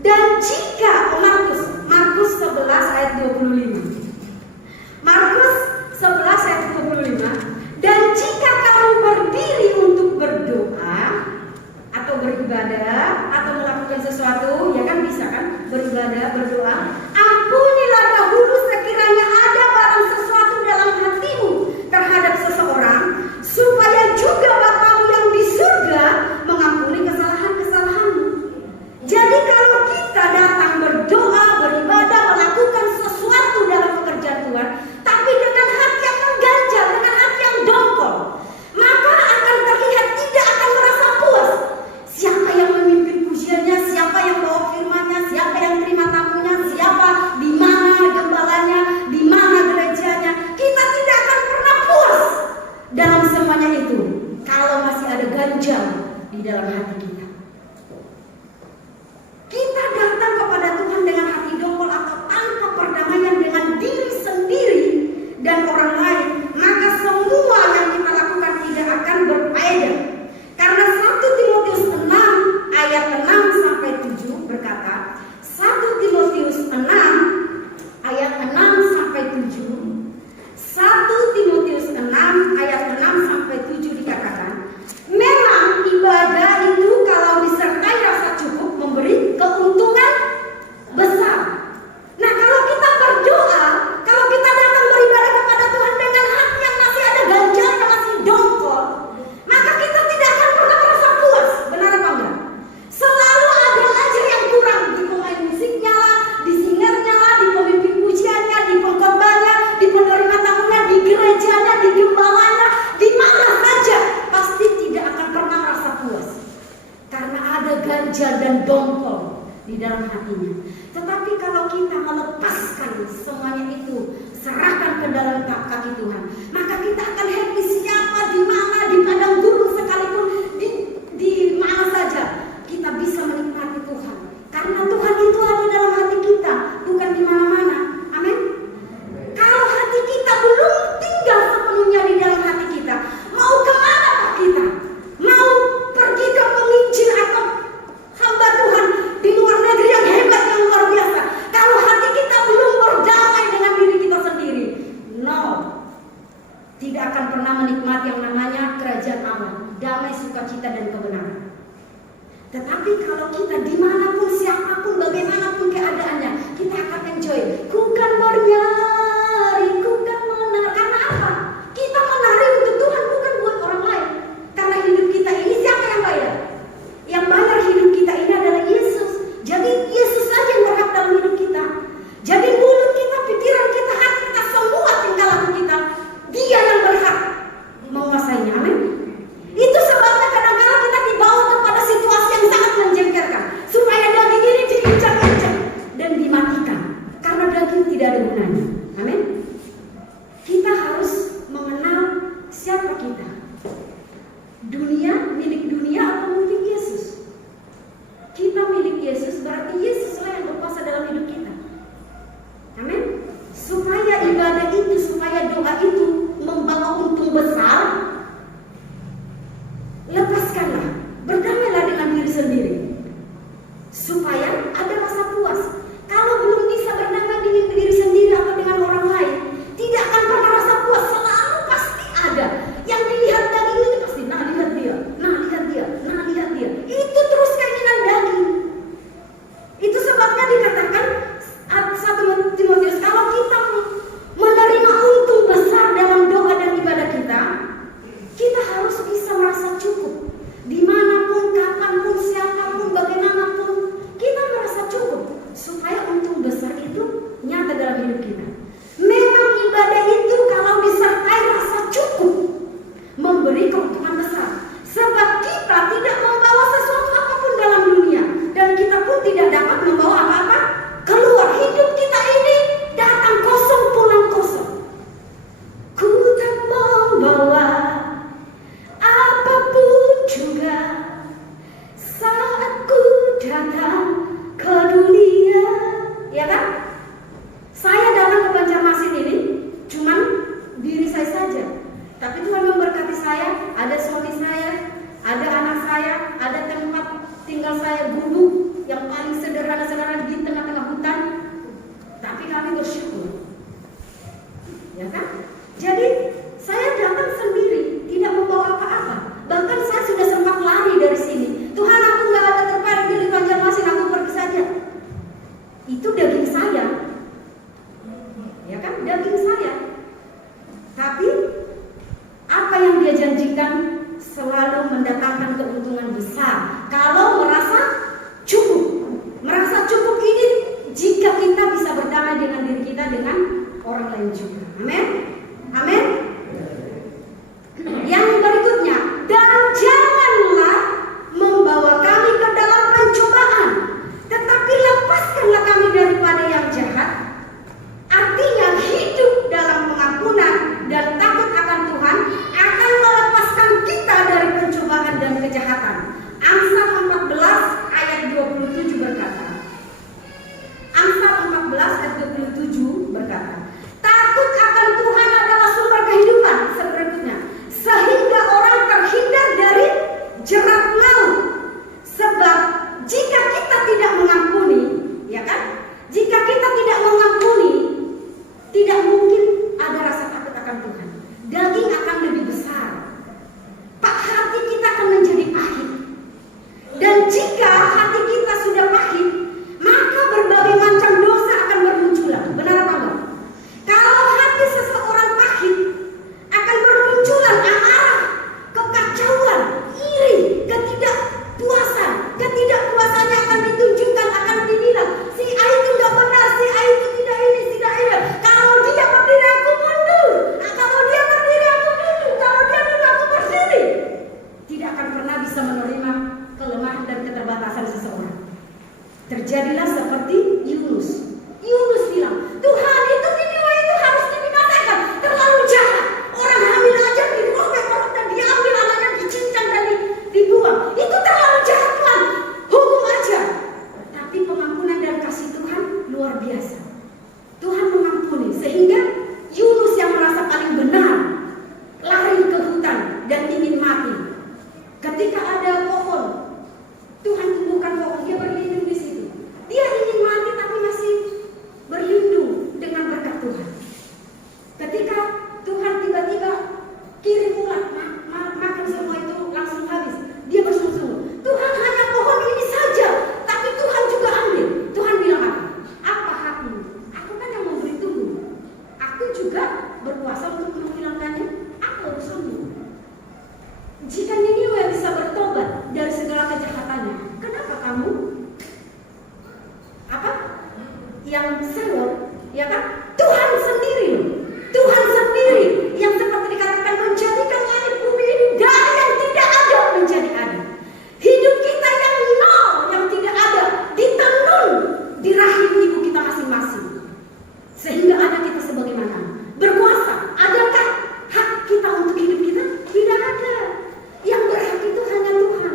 Dan jika Markus 11 ayat 25. Markus 11 ayat 25. Dan jika kamu berdiri untuk berdoa atau beribadah atau melakukan sesuatu, ya kan bisa kan beribadah, berdoa, ampunilah dahulu sekiranya ada barang sesuatu dalam hatimu terhadap seseorang, supaya juga Bapamu yang di surga mengampuni kesalahan-kesalahanmu. Jadi kalau kita datang berdoa, beribadah, melakukan sesuatu dalam pekerjaan Tuhan, tapi dengan hati yang mengganjal, dengan hati yang dongkol, maka akan terlihat tidak akan merasa puas. Siapa yang memimpin pujiannya, siapa yang bawa firman-Nya, siapa yang terima tamunya, siapa, di mana gembalanya, di mana gerejanya, kita tidak akan pernah puas dalam semuanya itu kalau masih ada ganjal di dalam hati kita. Kita datang kepada Tuhan dengan hati dongkol atau tanpa perdamaian dengan diri sendiri dan orang lain, maka semua yang kita lakukan tidak akan berfaedah. Karena 1 Timotius 6 ayat 6 sampai 7 berkata, 1 Timotius 6 ayat 6 sampai 7, 1 Timotius 6 ayat 6 sampai 7 dikatakan, memang ibadah itu kalau disertai rasa cukup memberi keuntungan besar. Nah, kalau kita berdoa, kalau kita datang beribadah kepada Tuhan dengan hati yang masih ada ganjalnya, masih dongkol, maka kita tidak akan pernah merasa puas. Benar apa enggak? Selalu ada aja yang kurang, di pemain musiknya lah, di singernya lah, di pemimpin pujiannya, di pengkhotbahnya, di penerima tamunya, di gerejanya, di gembalanya, di mana saja pasti tidak akan pernah merasa puas. Karena ada ganjal dan dongkol di dalam hatinya. Tetapi kalau kita melepaskan semuanya itu, serahkan ke dalam kaki Tuhan, maka kita akan happy siapa, di mana, di padang gurun sekalipun, di mana saja kita bisa menikmati Tuhan. Karena Tuhan itu ada dalam hati kita, bukan di mana-mana. Amin. Kalau hati kita belum tinggal sepenuhnya di dalam hati kita, mau kemana Pak kita? Mau pergi ke penginjil atau hamba Tuhan di luar negeri yang hebat, yang luar biasa, kalau hati kita belum berdamai dengan diri kita sendiri, no, tidak akan pernah menikmati yang namanya kerajaan Allah, damai, sukacita dan kebenaran. Tetapi kalau kita dimanapun, siapapun, bagaimanapun keadaannya, kita akan enjoy. Ku kan bernyanyi, ku kan menari. Karena apa? Kita menari untuk Tuhan, bukan buat orang lain. Karena hidup kita ini siapa yang bayar? Yang bayar hidup kita ini adalah Yesus. Jadi Yesus saja yang berhak dalam hidup kita. Jadi mulut kita, pikiran kita, hati kita, semua tingkah laku kita, Dia yang berhak menguasainya. Amin. Itu sebabnya kadang-kadang kita dibawa kepada situasi yang sangat menjengkelkan, supaya daging ini diinjak-injak dan dimatikan, karena daging tidak ada gunanya. Amin. Kita harus mengenal siapa kita. Dunia, milik dunia atau milik Yesus? Kita milik Yesus, berarti Yesuslah yang berkuasa dalam hidup kita. Amin. Supaya ibadah itu, supaya doa itu membawa untung besar, lepaskanlah, berdamailah dengan diri sendiri, supaya ada rasa puas. Kalau belum bisa berdamai dengan diri sendiri atau dengan orang lain, tidak akan pernah rasa puas. Selalu pasti ada yang dilihat daging itu, pasti nah lihat dia, nah lihat dia, nah lihat dia. Itu terus keinginan daging. Itu sebabnya dikatakan 1 Timotius, kalau kita menerima untung besar dalam doa dan ibadah kita, kita harus bisa merasa cukup. Dimanapun, kapanpun, siapapun, bagaimanapun, kita merasa cukup. dengan orang lain juga. Amin. Amin. Yang berikutnya, dan janganlah membawa kami ke dalam pencobaan, tetapi lepaskanlah kami daripada yang jahat. Artinya hidup dalam pengampunan dan takut akan Tuhan akan melepaskan kita dari pencobaan dan kejahatan. Amsal 14 ayat 27 berkata, Amsal 14 ayat 27 berkata, takut akan Tuhan adalah sumber kehidupan seberikutnya, sehingga orang terhindar dari jerat laut. Sebab jika kita tidak mengampuni, ya kan? Jika kita tidak mengampuni, tidak mungkin ada rasa takut akan Tuhan. Daging akan lebih besar. Pak, hati kita akan menjadi pahit. Dan jika hati kita sudah pahit, maka berbagai macam dosa akan bermunculan. Benar apa enggak? Kalau hati seseorang pahit, akan bermunculan amarah, kekacauan, iri, ketidakpuasan. Ketidakpuasannya akan ditunjukkan, akan dibilang, si A itu nggak benar, si A itu tidak ini, tidak ini. Kalau dia berdiri aku mundur, kalau dia berdiri aku duduk, kalau dia duduk aku berdiri. Tidak akan pernah bisa menerima kelemahan dan keterbatasan seseorang. Terjadilah seperti Yunus. Yunus bilang, Tuhan itu Niniwe itu harus dibinasakan, terlalu jahat. Orang hamil aja dirobek orang dan diambil anaknya, dicincang dan dibuang. Itu terlalu jahat Tuhan, hukum aja. Tapi pengampunan dan kasih Tuhan luar biasa. Tuhan mengampuni sehingga Yunus yang merasa paling benar lari ke hutan dan ingin mati. Ketika ada pohon, Tuhan tumbuhkan pohon, dia berlindung di situ. Dia ingin mati tapi masih berlindung dengan berkat Tuhan. Ketika Tuhan tiba-tiba kirim ulat, makan semua itu langsung habis. Dia bersungguh-sungguh, Tuhan hanya pohon ini saja, tapi Tuhan juga ambil. Tuhan bilang apa hakmu? Aku kan yang memberi tubuh. Aku juga berkuasa untuk menghilangkannya. Apa urusanmu? Jika Niniwe bisa bertobat dari segala kejahatannya, kenapa kamu yang sewot, ya kan? Tuhan sendiri yang seperti dikatakan menjadikan langit bumi ini dari yang tidak ada menjadi ada. Hidup kita yang nol, yang tidak ada, ditanam di rahim ibu kita masing-masing, sehingga anak kita sebagaimana berkuasa. Adakah hak kita untuk hidup kita? Tidak ada. Yang berhak itu hanya Tuhan.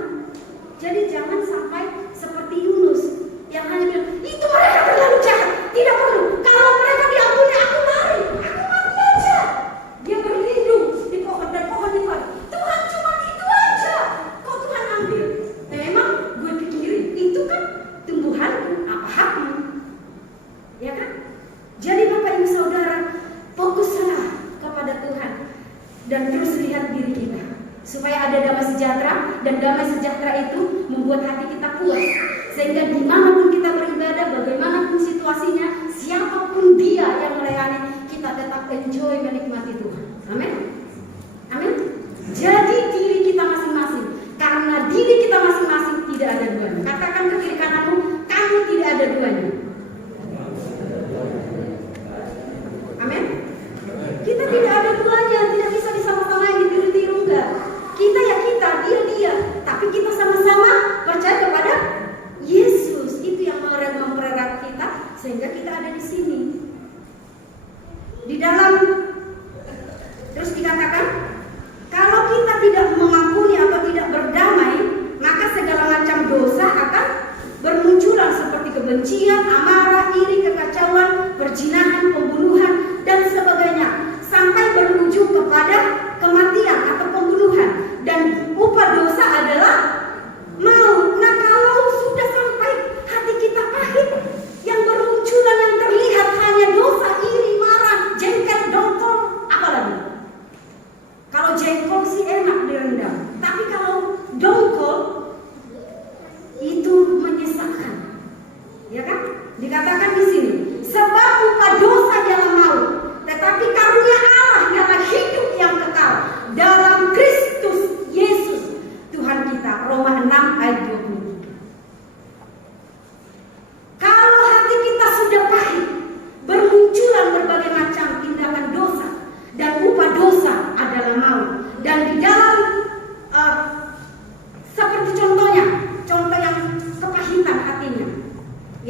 Jadi jangan sampai seperti Yunus yang hanya bilang, itu mereka terlalu jahat, tidak perlu. Kalau mereka diampuni, aku lari, aku mati aja. Dia berlindung di pohon dan pohon itu ada. Tuhan cuma itu aja. Kok Tuhan ambil? Memang gue pikirin, itu kan tumbuhanku, apa hakmu? Ya kan? Jadi Bapak Ibu Saudara, fokuslah kepada Tuhan dan terus lihat diri kita, supaya ada damai sejahtera, dan damai sejahtera itu membuat hati kita puas, sehingga dimanapun kita beribadah, bagaimanapun situasinya, siapapun dia yang melayani, kita tetap enjoy menikmati Tuhan. Amin. Amin. Jadi diri kita masing-masing, karena diri kita masing-masing tidak ada duanya. Katakan ke kiri kananmu, kamu tidak ada duanya. Amin. Kita tidak ada duanya, tidak bisa disama-samain, ditiru-tiru, enggak. Kita ya kita, dia, tapi kita sama-sama percaya kepada Yesus. Itu yang mempererat kita sehingga kita ada di sini. Di dalam terus dikatakan, kalau kita tidak mengampuni atau tidak berdamai, maka segala macam dosa akan bermunculan seperti kebencian, amarah, iri, kekacauan, perzinahan, pembunuhan dan sebagainya, sampai berujung kepada kematian atau pembunuhan. Dan upah dosa adalah maut. Nah, kalau sudah sampai hati kita pahit, yang bermunculan yang terlihat hanya dosa, iri, marah, jengkel, dongkol, apa lagi? Kalau jengkol sih enak direndam, tapi kalau dongkol itu menyesakkan, ya kan? Dikatakan di sini, sebab upah dosa adalah maut, tetapi karunia Allah ialah hidup yang kekal dalam Kristus Yesus Tuhan kita. Roma 6 ayat 23. Kalau hati kita sudah pahit, bermunculan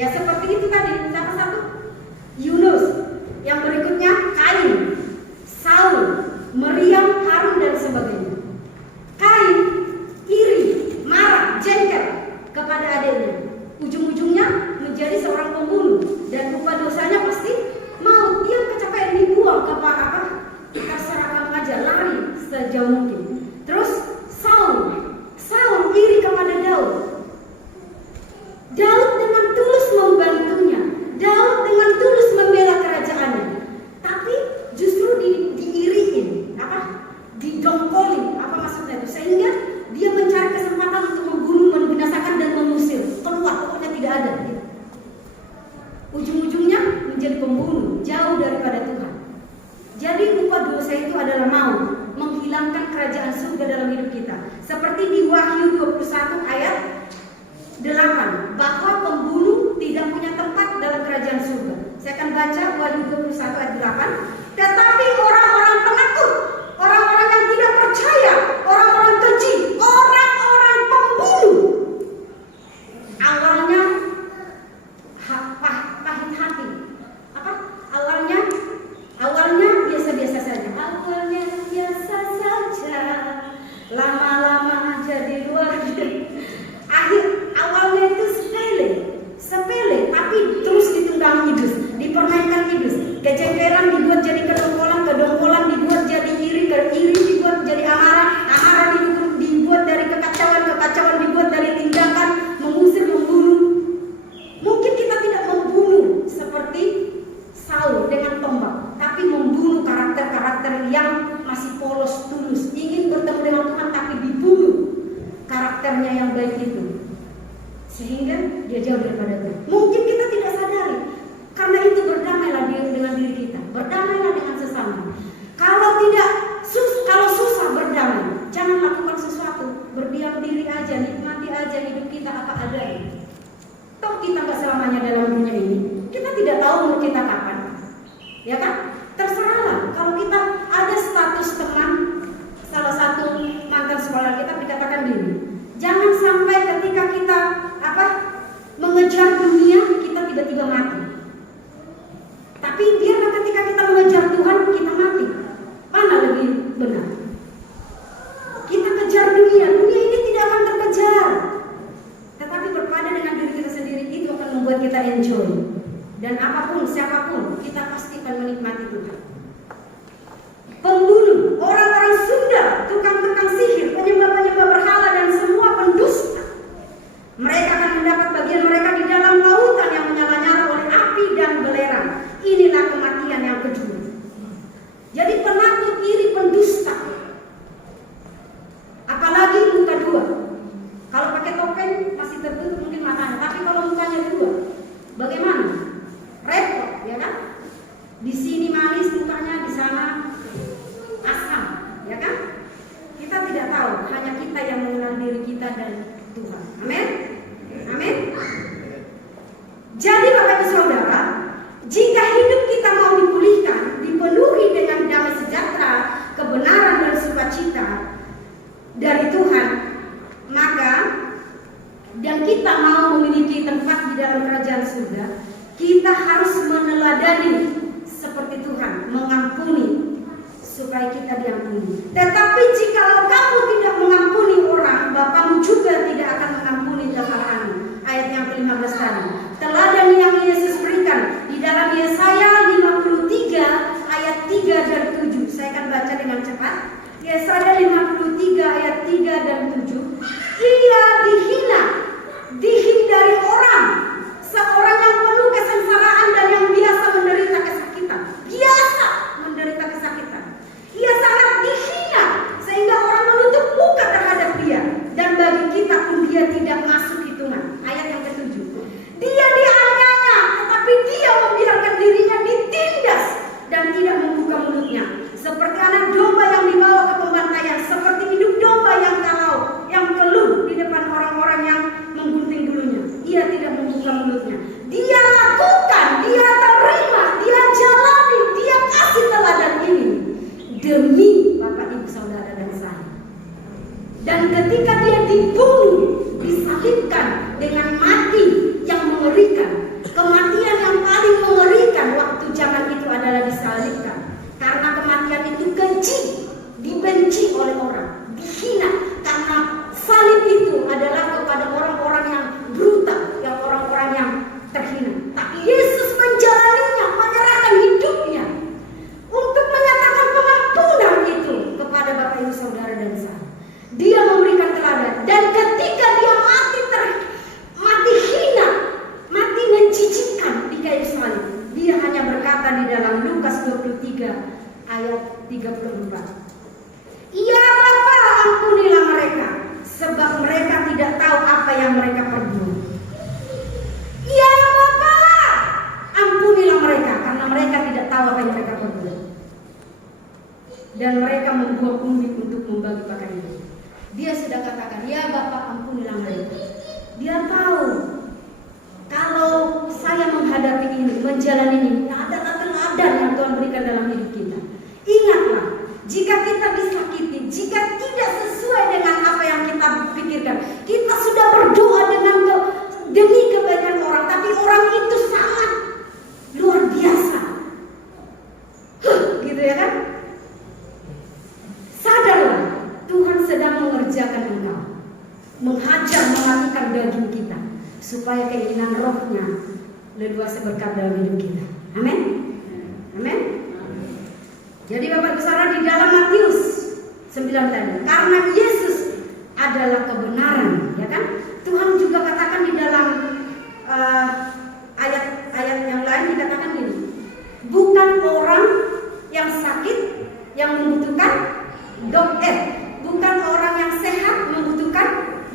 Ya seperti itu tadi, siapa satu? Yunus. Yang berikutnya Kain, Saul, Meriam, Harun dan sebagainya. Kain iri, marah, jengkel kepada adiknya. Ujung-ujungnya menjadi seorang pembunuh dan upah dosanya pasti maut. Dia kecapean dibuang ke apa? Terserah kamu aja, lari sejauh mungkin. Terus Saul iri kepada Daud. Daud dengan tulus membantunya, Daud dengan tulus membela kerajaannya. Tapi justru diiriin, didongkolin, apa maksudnya itu? Sehingga dia mencari kesempatan untuk membunuh, membinasakan dan mengusir. Keluar, pokoknya tidak ada. Ujung-ujungnya menjadi pembunuh, jauh daripada Tuhan. Jadi upah dosa itu adalah maut, menghilangkan kerajaan surga dalam hidup kita. Seperti di Wahyu 21 ayat 8, bahwa pembunuh tidak punya tempat dalam kerajaan surga. Saya akan baca Wahyu 21 ayat 8. Tetapi orang-orang penakut, orang-orang yang tidak percaya, orang-orang keji, orang-orang pembunuh, awalnya pahit hati. Awalnya biasa-biasa saja. Awalnya biasa saja, lama-lama jadi luar biasa. Awalnya itu sepele, tapi terus ditunggangi iblis, dipermainkan iblis. Kejengkelan dibuat jadi kedongkolan dibuat jadi iri dibuat jadi amarah dibuat dari kekacauan dibuat dari tindakan mengusir, membunuh. Mungkin kita tidak membunuh seperti Saul dengan tombak, tapi membunuh karakter-karakter yang masih polos, tulus, ingin bertemu dengan Tuhan tapi dibunuh karakternya yang baik itu, sehingga dia jauh daripada Tuhan. Mungkin kita tidak sadari. Karena itu berdamailah dengan diri kita, berdamailah dengan sesama. Kalau susah berdamai, jangan lakukan sesuatu, berdiam diri aja, nikmati aja hidup kita apa adanya. Toh kita nggak selamanya dalam dunia ini, kita tidak tahu umur kita kapan, ya kan? Terserahlah. Kalau kita ada status teman, salah satu mantan sekolah kita dikatakan gini, jangan sampai ketika kita mengejar dunia kita tiba-tiba mati. Tapi biarlah ketika kita mengejar Tuhan kita mati. Mana lebih benar? Kita kejar dunia ini tidak akan terkejar. Tetapi berpada dengan diri kita sendiri itu akan membuat kita enjoy. Dan apapun, siapapun, kita pasti akan menikmati Tuhan. Pembunuh, orang-orang Sunda, tukang-tukang sihir, penyembah-penyembah berhala dan semua pendusta, mereka akan mendapat bagian mereka di dalam lautan yang menyala-nyala oleh api dan belerang. Inilah kematian yang kedua. Jadi penakut, iri, pendusta, apalagi muka dua. Kalau pakai topeng masih tertutup mungkin matanya, tapi kalau mukanya dua, bagaimana? Repot, ya kan? Di sini manis mukanya, di sana asam, ya kan? Kita tidak tahu, hanya kita yang mengenal diri kita dan Tuhan. Amin. Amin. Jadi Bapak Ibu Saudara, jika hidup kita mau dipulihkan, dipenuhi dengan damai sejahtera, kebenaran dan sukacita dari Tuhan, maka dan kita mau memiliki tempat di dalam kerajaan surga, kita harus meneladani seperti Tuhan, mengampuni supaya kita diampuni. Tetapi jikalau kamu tidak mengampuni orang, Bapamu juga tidak akan mengampuni kesalahanmu. Ayat yang ke-15 tadi. Teladan yang Yesus berikan di dalam Yesaya 53 ayat 3 dan 7. Saya akan baca dengan cepat. Yesaya 53 ayat 3 dan 7. Ia dihindari orang, seorang yang penuh kesengsaraan dan yang biasa menderita kesakitan. Ia sangat dihina sehingga orang menutup muka terhadap dia, dan bagi kita pun dia tidak masuk hitungan. Ayat yang ke-7. Dia dianiaya, tetapi dia membiarkan dirinya ditindas dan tidak membuka mulutnya. Seperti anak domba yang dibawa ke pembantaian, seperti hidup domba yang keluh di depan orang-orang yang menggunting bulunya. Ia tidak membuka mulutnya. Dia lakukan, dia terima, dia jalani, dia kasih teladan ini demi Bapak Ibu Saudara dan saya. Dan ketika dia dibunuh, disalibkan dengan mati yang mengerikan, kematian yang paling mengerikan waktu zaman itu adalah disalibkan. Karena kematian itu keji, dibenci oleh orang, dihina. Karena salib itu adalah kepada orang-orang yang brutal, yang orang-orang yang terhina. Tapi Yesus menjalaninya, menyerahkan hidupnya untuk menyatakan pengampunan itu kepada Bapak Ibu Saudara dan saya. Dia memberikan teladan, dan ketika dia mati hina, mati menjijikkan di kayu salib, dia hanya berkata di dalam Lukas 23 ayat 34, "Ya Bapa, ampunilah mereka, sebab mereka tidak tahu apa yang mereka perbuat." Ya Bapa, ampunilah mereka, karena mereka tidak tahu apa yang mereka perbuat. Dan mereka membuang umbi untuk membagi pakaian itu. Dia sudah katakan, "Ya Bapa, ampunilah mereka." Dia tahu kalau saya menghadapi ini, menjalani ini, ada teladan yang Tuhan berikan dalam hidup kita. Ingatlah, jika kita disakiti, jika tidak sesuai dengan apa yang kita pikirkan, kita sudah berdoa demi kebaikan orang, tapi orang itu sangat luar biasa. Gitu ya kan? Sadarlah, Tuhan sedang mengerjakan engkau, menghajar, mematikan daging kita, supaya keinginan rohnya leluasa berkat dalam hidup kita. Amin. Amin. Jadi Bapak Ibu Saudara, di dalam Matius 9 tadi, karena Yesus adalah kebenaran, ya kan? Tuhan juga katakan di dalam ayat-ayat yang lain dikatakan gini, bukan orang yang sakit yang membutuhkan dokter, bukan orang yang sehat membutuhkan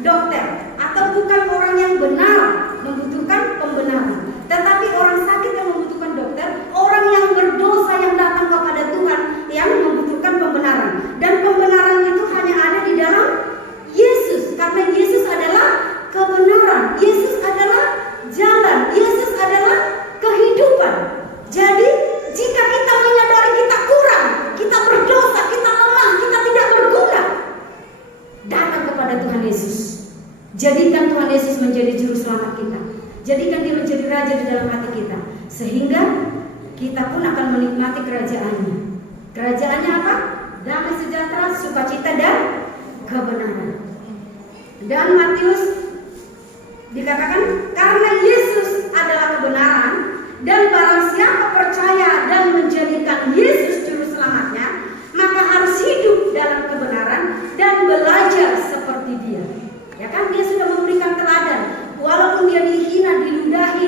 dokter, atau bukan orang yang benar membutuhkan pembenaran, tetapi orang sakit yang membutuhkan dokter, orang yang berdosa yang datang kepada Tuhan yang membutuhkan pembenaran. Dan pembenaran itu hanya ada di dalam Yesus, karena Yesus adalah kebenaran, Yesus adalah jalan, Yesus adalah kehidupan. Jadi jika kita menyadari kita kurang, kita berdosa, kita lemah, kita tidak berguna, datang kepada Tuhan Yesus. Jadikan Tuhan Yesus menjadi juru selamat kita, jadikan dia menjadi raja di dalam hati kita, sehingga kita pun akan menikmati kerajaannya. Kerajaannya apa? Damai sejahtera, sukacita, dan kebenaran. Dan Matius dikatakan, karena Yesus adalah kebenaran, dan barang siapa percaya dan menjadikan Yesus juru selamatnya, maka harus hidup dalam kebenaran dan belajar seperti dia. Ya kan, dia sudah memberikan teladan, walaupun dia dihina, diludahi,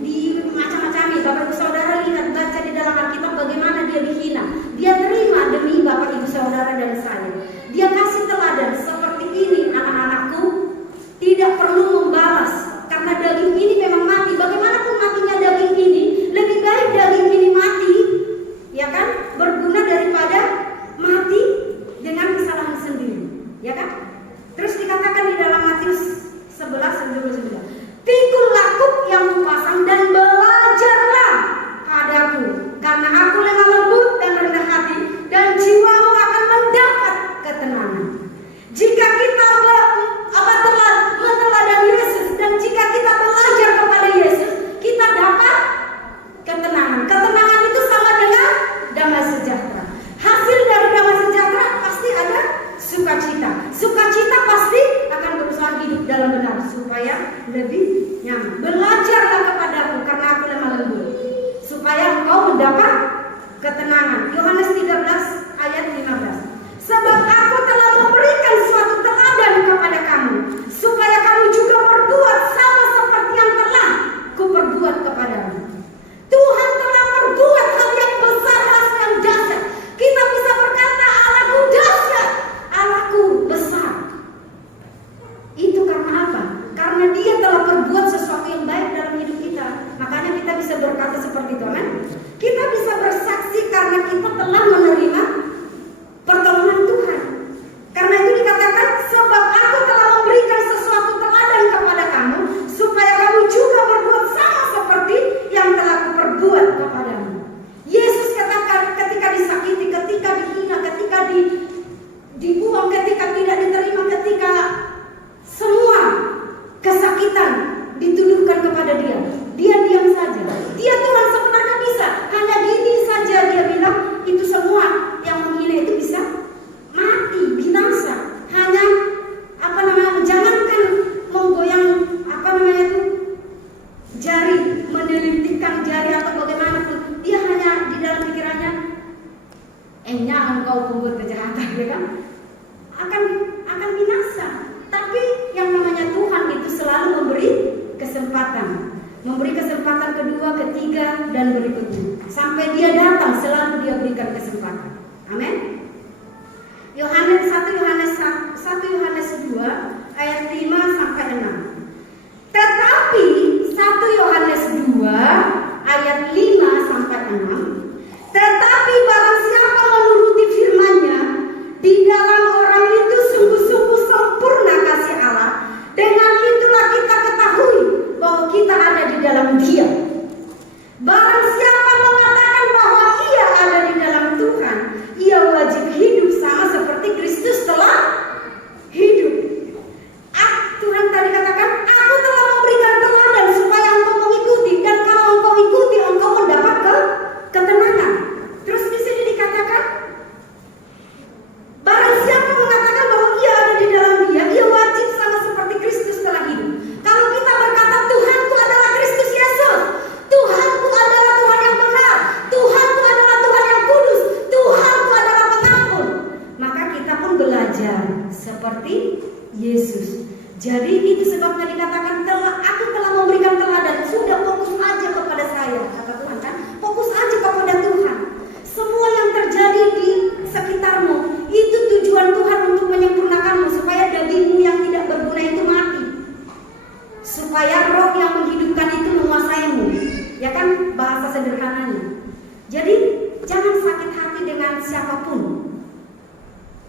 di macam-macam. Bapak Ibu Saudara lihat, baca di dalam Alkitab bagaimana dia dihina. Dia terima demi Bapak Ibu Saudara dan saya. Dia kasih teladan, seperti ini anak-anakku, tidak perlu membalas, karena daging ini memang mati kesempatan kedua, ketiga, dan berikutnya. Sampai dia datang selalu dia berikan kesempatan. Amin. 1 Yohanes 2 ayat 5 sampai 6. Tetapi 1 Yohanes 2 ayat 5 sampai 6. Tetapi barang siapa menuruti firman-Nya, di dalam orang itu sungguh-sungguh sempurna kasih Allah. Dengan itulah kita ketahui bahwa kita ada di dalam Dia. Barang siapa mengatakan bahwa ia ada di dalam Tuhan, ia wajib hidup sama seperti Kristus telah hidup. Tuhan tadi katakan, aku telah memberikan teladan supaya engkau mengikuti, dan kalau engkau ikuti, engkau mendapat ketenangan. Terus di sini dikatakan, barang siapa mengatakan bahwa ia ada di dalam Dia, ia wajib sama seperti Kristus telah hidup. Kalau kita berkata Tuhanku adalah Kristus Yesus, Tuhanku adalah Tuhan yang benar, Tuhanku adalah Tuhan yang kudus, Tuhanku adalah pengampun, maka kita pun belajar seperti Yesus. Jadi itu sebabnya dikatakan aku telah memberikan teladan. Sudah fokus aja kepada saya, kata Tuhan kan. Fokus aja kepada Tuhan. Semua yang terjadi di sekitarmu itu tujuan Tuhan untuk menyempurnakanmu, supaya dagingmu yang tidak berguna itu mati, supaya roh yang menghidupkan itu menguasaimu. Ya kan, bahasa sederhananya. Jadi jangan sakit hati dengan siapapun.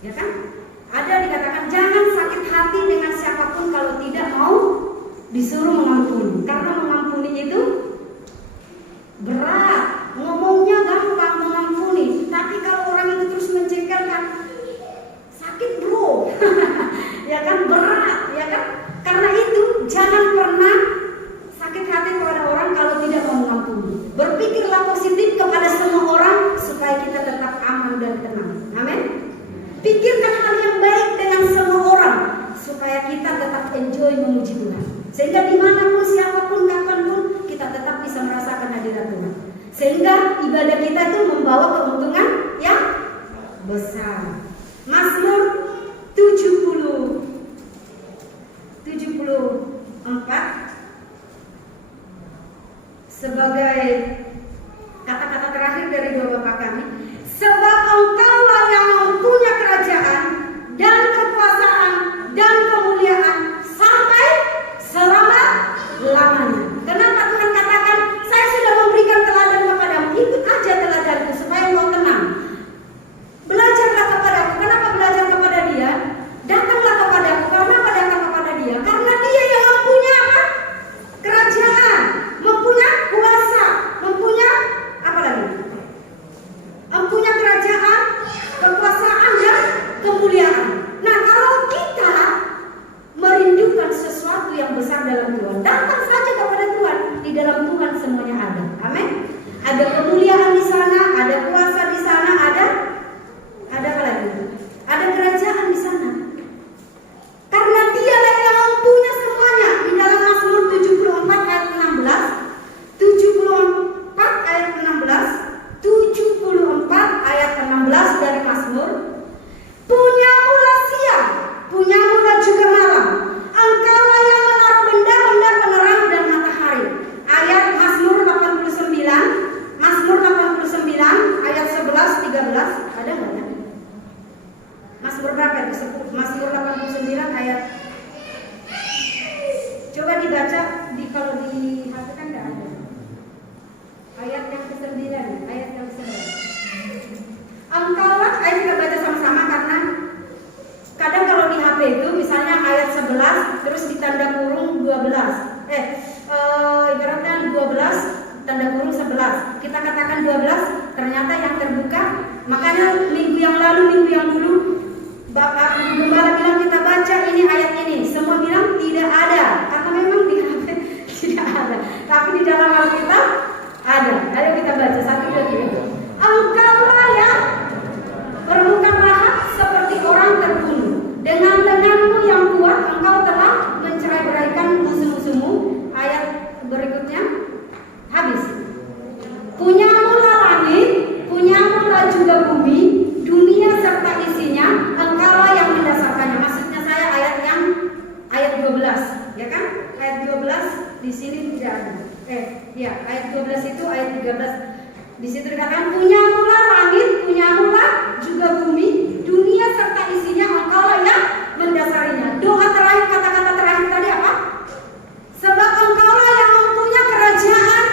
Ya kan? Ada dikatakan jangan sakit hati dengan siapapun kalau tidak mau disuruh mengampuni. Karena mengampuni itu berat, ngomongnya gampang mengampuni, tapi kalau orang itu terus menjengkelkan, sakit bro. Ya kan, berat, ya kan? Karena itu jangan pernah sakit hati kepada orang kalau tidak mau mengampuni. Berpikirlah positif kepada semua orang supaya kita tetap aman dan tenang. Amin. Pikirkan hal yang baik dengan semua orang supaya kita tetap enjoy memuji Tuhan. Sehingga dimanapun, siapapun, kapanpun kita tetap bisa merasakan hadirat Tuhan. Sehingga ibadah kita itu membawa keuntungan yang besar. Mazmur 74 sebagai kata-kata terakhir dari doa Bapak kami. Sebab Engkaulah yang mempunyai kerajaan dan kekuasaan dan kemuliaan sampai selama-lamanya. Kenapa Tuhan katakan, saya sudah memberikan teladan kepadamu, ikut aja teladanku supaya engkau tenang. Belajarlah kepadaku. Kenapa belajar kepada Dia? Datanglah kepadaku. Kenapa datang kepada Dia? Karena Dia yang mempunyai apa? Kerajaan, mempunyai kuasa, mempunyai apa lagi? Mempunyai kerajaan, kekuasaan dan kemuliaan. Nah, kalau kita merindukan sesuatu yang besar dalam Tuhan, datang saja kepada Tuhan. Di dalam Tuhan semuanya ada. Amin. Ada kemuliaan di sana, ada kuasa di sana, ada apa lagi? Ada kerajaan di sana. Karena Dialah yang mempunyai semuanya. Di dalam Mazmur 74 ayat 16, 74 ayat 16, 74 ayat 16 dari Mazmur. Punyamulah siang, punyamulah juga malam. Engkaulah yang menaruh benda-benda penerang dan matahari. Ayat Mazmur 89, Mazmur 89 ayat 11, 13. Ada nggak ya? Mazmur berapa itu? Mazmur 89 ayat. Coba dibaca kalau di HP kan nggak ada. Ayat yang ke-9, ayat yang ke-9. Engkaulah, ayo kita baca sama-sama karena kadang kalau di HP itu misalnya ayat 11 terus ditanda kurung 12. Ibaratnya 12 tanda kurung 11. Kita katakan 12, ternyata yang terbuka. Makanya minggu yang lalu, minggu yang dulu Bapak Gembala bilang kita baca ini ayat ini. Semua bilang tidak ada. Karena memang di HP tidak ada. Tapi di dalam Alkitab ada. Ayo kita baca 1, 2, 3. Engkaulah yang perlukan rahat seperti orang terbunuh. Dengan lenganmu yang kuat engkau telah mencerai-beraikan musuh-musuhmu. Ayat berikutnya habis. Punyamulah langit, punyamulah juga bumi, dunia serta isinya, engkaulah yang mendasarkannya. Maksudnya saya ayat 12, ya kan? Ayat 12 di sini tidak ada. Ya, ayat 12 itu ayat 13. Di situ dikatakan punyamulah langit, punyamulah juga bumi, dunia serta isinya, engkaulah yang mendasarinya. Doa terakhir, kata-kata terakhir tadi apa? Sebab engkaulah yang mempunyai kerajaan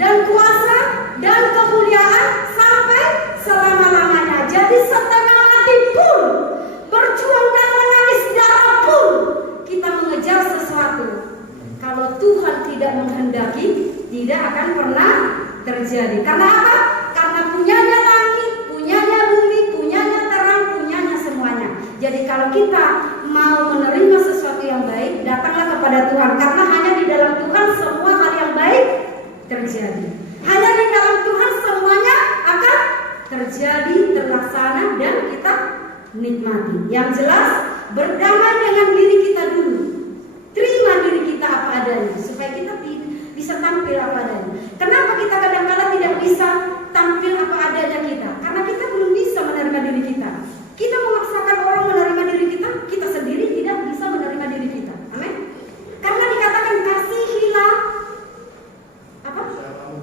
dan kuasa dan kemuliaan sampai selama-lamanya. Jadi setengah mati pun, berjuang dan menangis darah pun, kita mengejar sesuatu. Kalau Tuhan tidak menghendaki, tidak akan pernah terjadi. Karena apa? Karena punyanya langit, punyanya bumi, punyanya terang, punyanya semuanya. Jadi kalau kita mau menerima sesuatu yang baik, datanglah kepada Tuhan. Karena hanya di dalam Tuhan semua hal yang baik terjadi. Hanya di dalam Tuhan semuanya akan terjadi, terlaksana, dan kita nikmati. Yang jelas, berdamai dengan diri kita dulu. Terima diri kita apa adanya, supaya kita bisa tampil apa adanya. Kenapa kita kadang-kadang tidak bisa tampil apa adanya kita? Karena kita belum bisa menerima diri kita. Kita memaksakan orang menerima diri kita, kita sendiri tidak bisa menerima diri kita. Amin. Karena dikatakan kasihilah apa?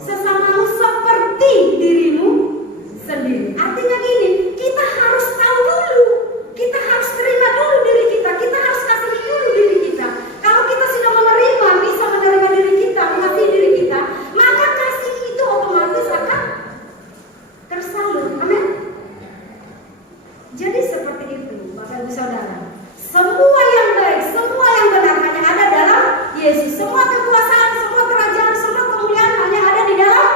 Sesamamu seperti dirimu sendiri. Artinya gini, kita harus tahu dulu, kita harus terima dulu diri kita, kita harus kasihi dulu diri kita. Kalau kita sudah menerima, bisa menerima diri kita, mengasihi diri kita, maka kasih itu otomatis akan tersalur. Amin. Jadi seperti itu, Bapak Ibu Saudara. Semua yang baik, semua yang benar hanya ada dalam Yesus. Semua kekuasaan, semua kerajaan, semua kemuliaan hanya ada di dalam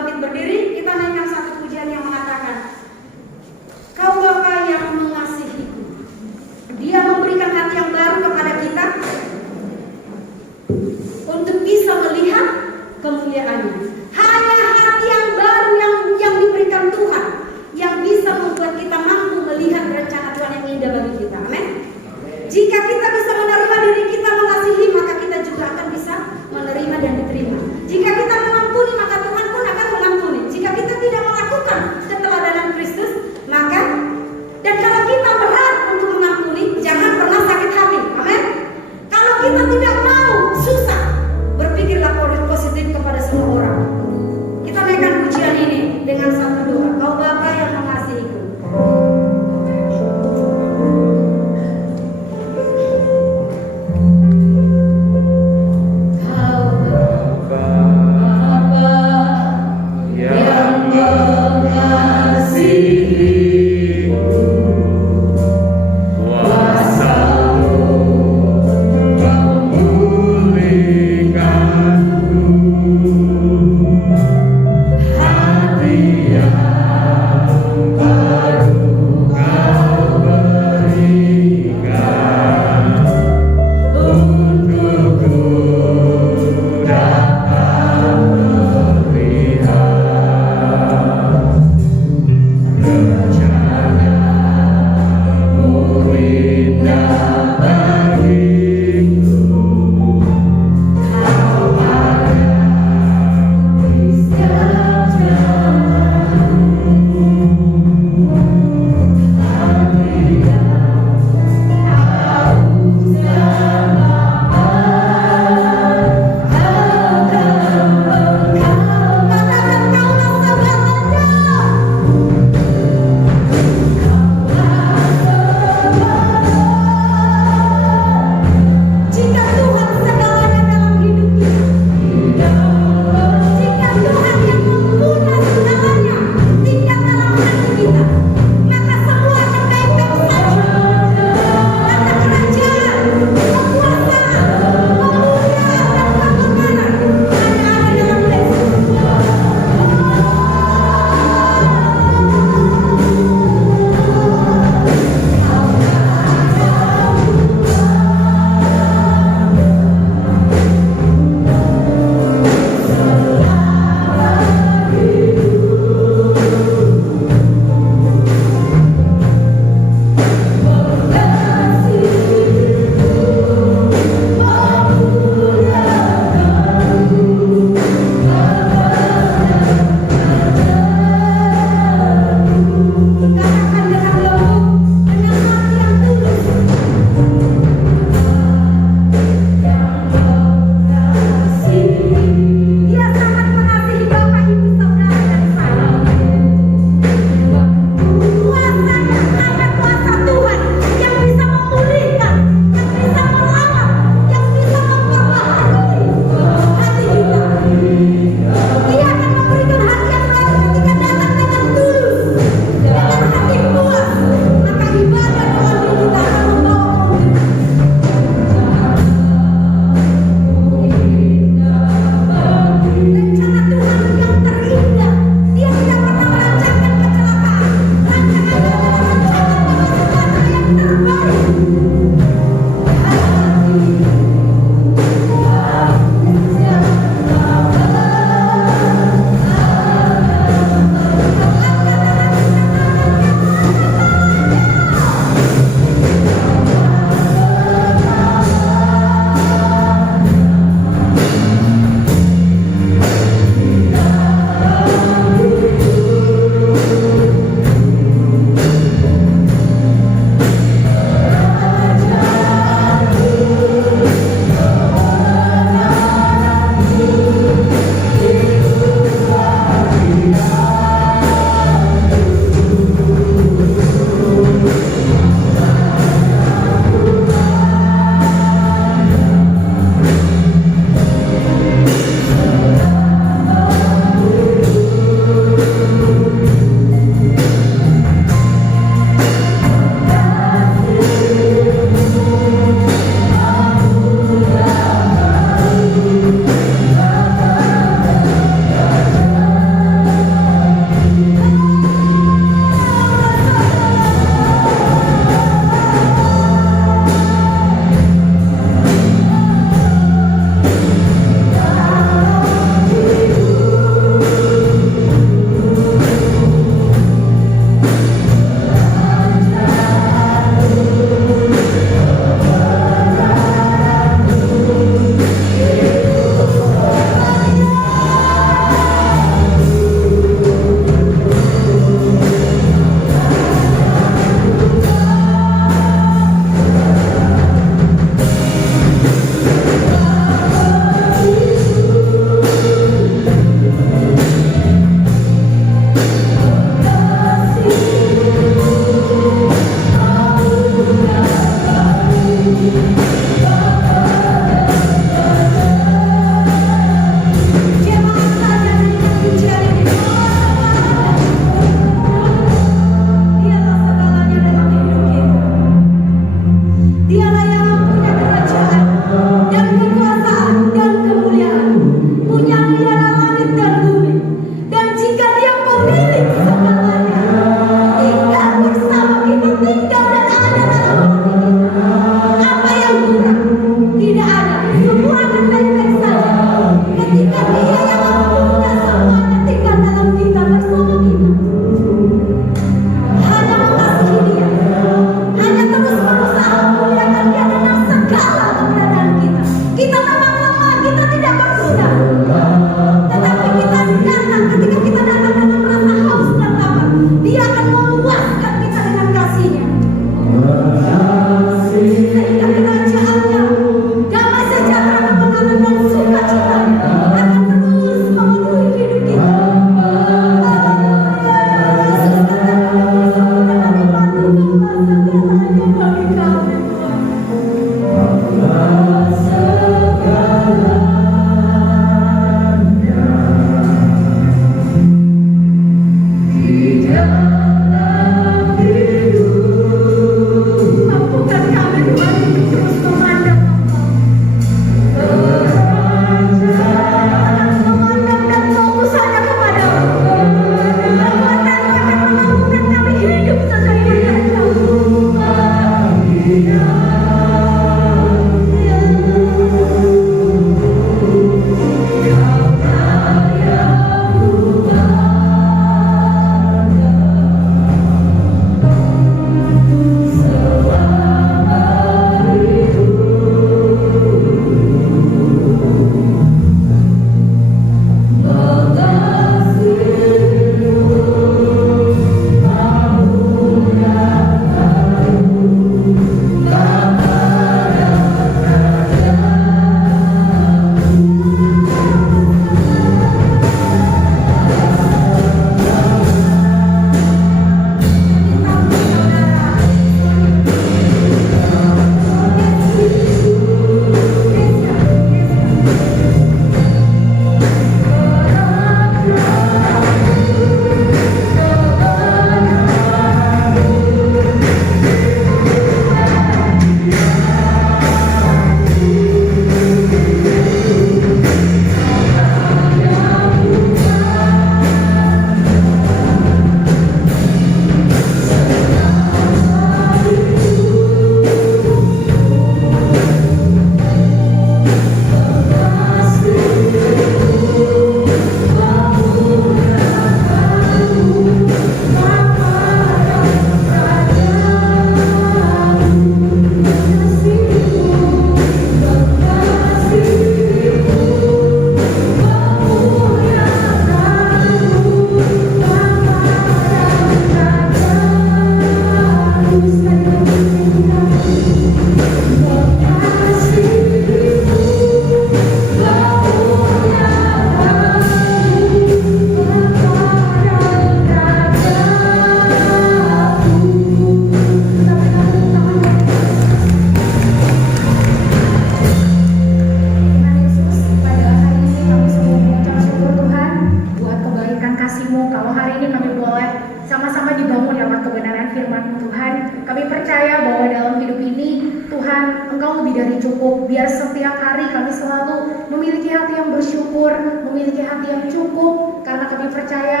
memberitakan firman-Mu Tuhan. Kami percaya bahwa dalam hidup ini Tuhan Engkau lebih dari cukup. Biar setiap hari kami selalu memiliki hati yang bersyukur, memiliki hati yang cukup, karena kami percaya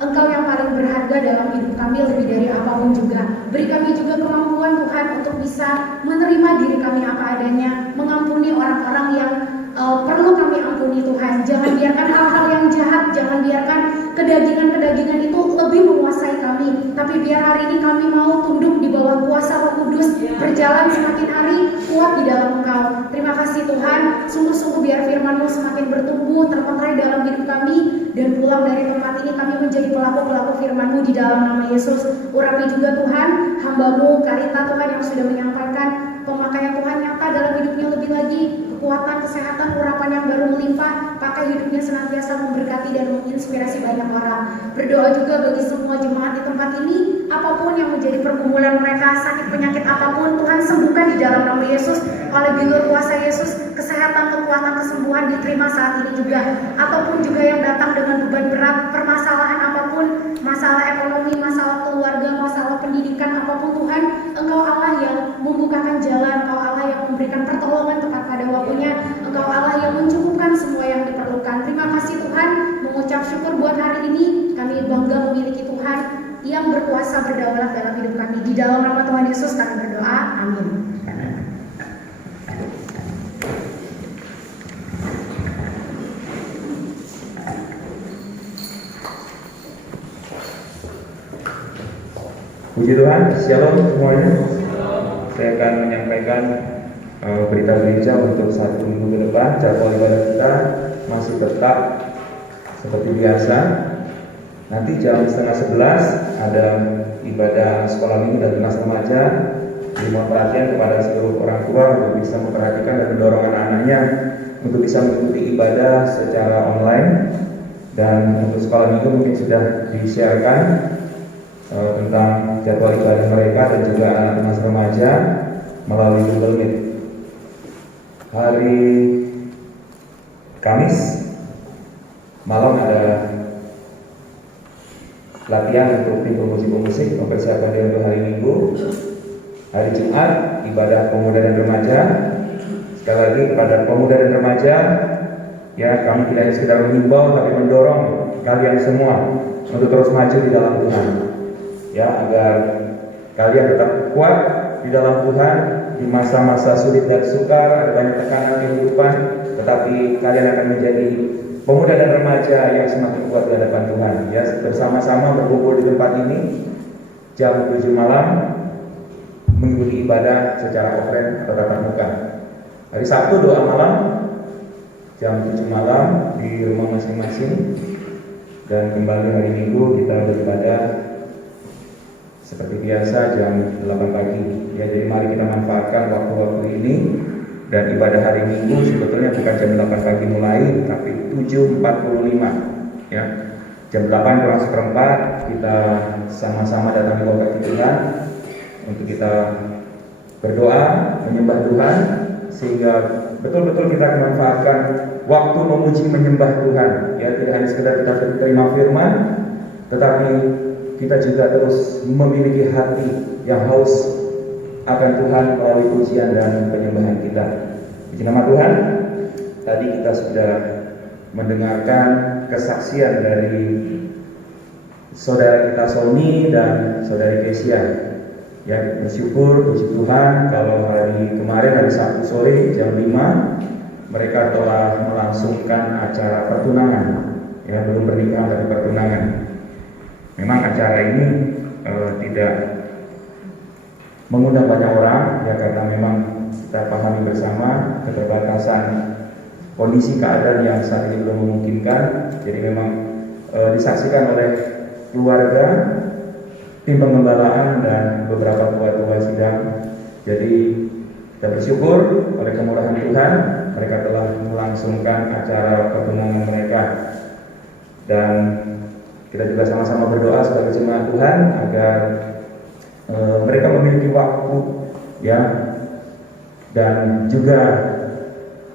Engkau yang paling berharga dalam hidup kami lebih dari apapun juga. Beri kami juga kemampuan Tuhan untuk bisa menerima diri kami apa adanya, mengampuni orang-orang yang perlu kami ampuni Tuhan. Jangan biarkan hal-hal yang jahat, jangan biarkan kedagingan-kedagingan itu lebih menguasai kami. Tapi biar hari ini kami mau tunduk di bawah kuasa Roh Kudus, berjalan semakin hari kuat di dalam Engkau. Terima kasih Tuhan, sungguh-sungguh biar firman-Mu semakin bertumbuh, terpatrai dalam hidup kami, dan pulang dari tempat ini kami menjadi pelaku-pelaku firman-Mu di dalam nama Yesus. Urapi juga Tuhan, hamba-Mu Karita Tuhan yang sudah menyampaikan pemakaian Tuhan nyata dalam hidupnya, lebih lagi kekuatan, kesehatan, urapan yang baru melimpah. Pakai hidupnya senantiasa memberkati dan menginspirasi banyak orang. Berdoa juga bagi semua jemaat di tempat ini, apapun yang menjadi pergumulan mereka, sakit penyakit apapun, Tuhan sembuhkan di dalam nama Yesus. Oleh bilur kuasa Yesus, kesehatan, kekuatan, kesembuhan diterima saat ini juga. Ataupun juga yang datang dengan beban berat, permasalahan apapun, masalah ekonomi, masalah keluarga, masalah pendidikan apapun, Tuhan Engkau Allah yang membukakan jalan, Engkau Allah yang memberikan pertolongan tepat pada waktunya, Engkau Allah yang mencukupkan semua yang diperlukan. Terima kasih Tuhan, mengucap syukur buat hari ini. Kami bangga memiliki Tuhan yang berkuasa berdaulat dalam hidup kami. Di dalam nama Tuhan Yesus kami berdoa, amin. Puji Tuhan, shalom semuanya. Saya akan menyampaikan berita gereja untuk 1 minggu ke depan. Jadwal ibadah kita masih tetap seperti biasa. Nanti jam 10:30 ada ibadah sekolah minggu dan kelas remaja. Mohon perhatian kepada seluruh orang tua untuk bisa memperhatikan dan mendorong anak-anaknya untuk bisa mengikuti ibadah secara online. Dan untuk sekolah minggu mungkin sudah di-sharekan tentang jadwal ibadah mereka dan juga anak kelas remaja melalui Google Meet. Hari Kamis malam ada latihan untuk tim pemusik-pemusik mempersiapkan diri untuk hari Minggu. Hari Jumat ibadah pemuda dan remaja. Sekali lagi kepada pemuda dan remaja, ya kami tidak hanya sekedar menghimbau tapi mendorong kalian semua untuk terus maju di dalam Tuhan. Ya, agar kalian tetap kuat di dalam Tuhan di masa-masa sulit dan sukar, ada banyak tekanan kehidupan, tetapi kalian akan menjadi pemuda dan remaja yang semakin kuat di hadapan Tuhan. Ya, bersama-sama berkumpul di tempat ini jam 7 malam mengikuti ibadah secara offline atau tatap muka. Hari Sabtu doa malam jam 7 malam di rumah masing-masing, dan kembali hari Minggu kita beribadah seperti biasa jam 8 pagi. Ya, jadi mari kita manfaatkan waktu-waktu ini, dan ibadah hari Minggu sebetulnya bukan jam 8 pagi mulai, tapi 7.45. Ya, jam 8 kurang seperempat kita sama-sama datang ke lokasi Tuhan untuk kita berdoa, menyembah Tuhan, sehingga betul-betul kita manfaatkan waktu memuji menyembah Tuhan. Ya, tidak hanya sekedar kita terima firman, tetapi kita juga terus memiliki hati yang haus akan Tuhan melalui pujian dan penyembahan kita. Puji nama Tuhan. Tadi kita sudah mendengarkan kesaksian dari saudara kita Sony dan saudari Kesia. Ya, bersyukur, puji Tuhan kalau hari kemarin, hari Sabtu sore jam 5 mereka telah melangsungkan acara pertunangan. Ya, belum pernikahan tapi pertunangan. Memang acara ini tidak mengundang banyak orang, ya, karena memang kita pahami bersama keterbatasan kondisi keadaan yang saat ini belum memungkinkan. Jadi memang disaksikan oleh keluarga, tim pengembalaan dan beberapa tua-tua sidang. Jadi kita bersyukur oleh kemurahan Tuhan mereka telah melangsungkan acara pertunangan mereka, dan kita juga sama-sama berdoa sebagai jemaat Tuhan agar mereka memiliki waktu, ya, dan juga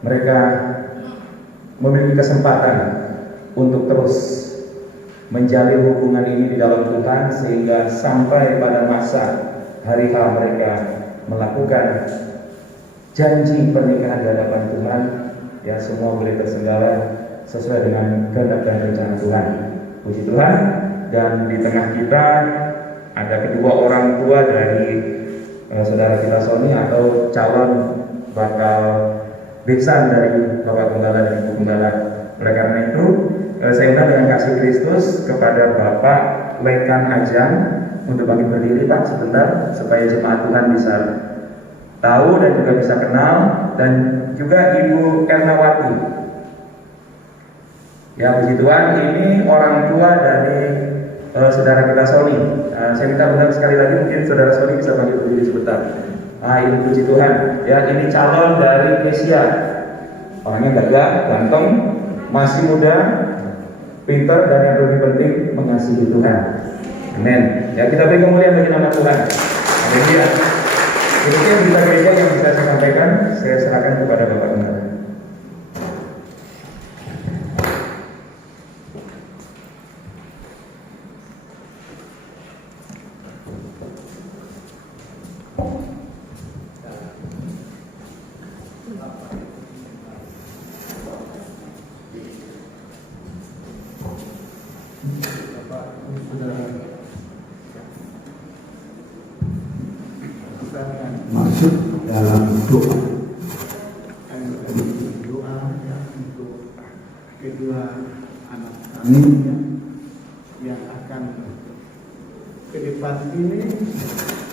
mereka memiliki kesempatan untuk terus menjalin hubungan ini di dalam Tuhan sehingga sampai pada masa hari H mereka melakukan janji pernikahan di hadapan Tuhan, ya semua boleh terselenggara sesuai dengan kehendak dan rencana Tuhan. Puji Tuhan. Dan di tengah kita ada kedua orang tua dari saudara kita Sony atau calon bakal besan dari Bapak Penggala dan Ibu Penggala. Oleh karena itu saya undang dengan kasih Kristus kepada Bapak Lekan Ajang untuk bangkit berdiri Pak sebentar supaya jemaat Tuhan bisa tahu dan juga bisa kenal, dan juga Ibu Ernawati. Ya puji Tuhan, ini orang tua dari saudara kita Sony. Saya minta undang sekali lagi, mungkin saudara Sony bisa bangkit berdiri sebentar. Ini puji Tuhan. Ya ini calon dari Asia. Orangnya gagah, ganteng, masih muda, pintar, dan yang lebih penting mengasihi Tuhan. Amin. Ya kita beri kemuliaan bagi nama Tuhan. Haleluya. Demikian berita gereja yang bisa saya sampaikan. Saya serahkan kepada Bapak Penggala. Masuk dalam doa. Doa ya untuk kedua anak kami yang akan ke depan ini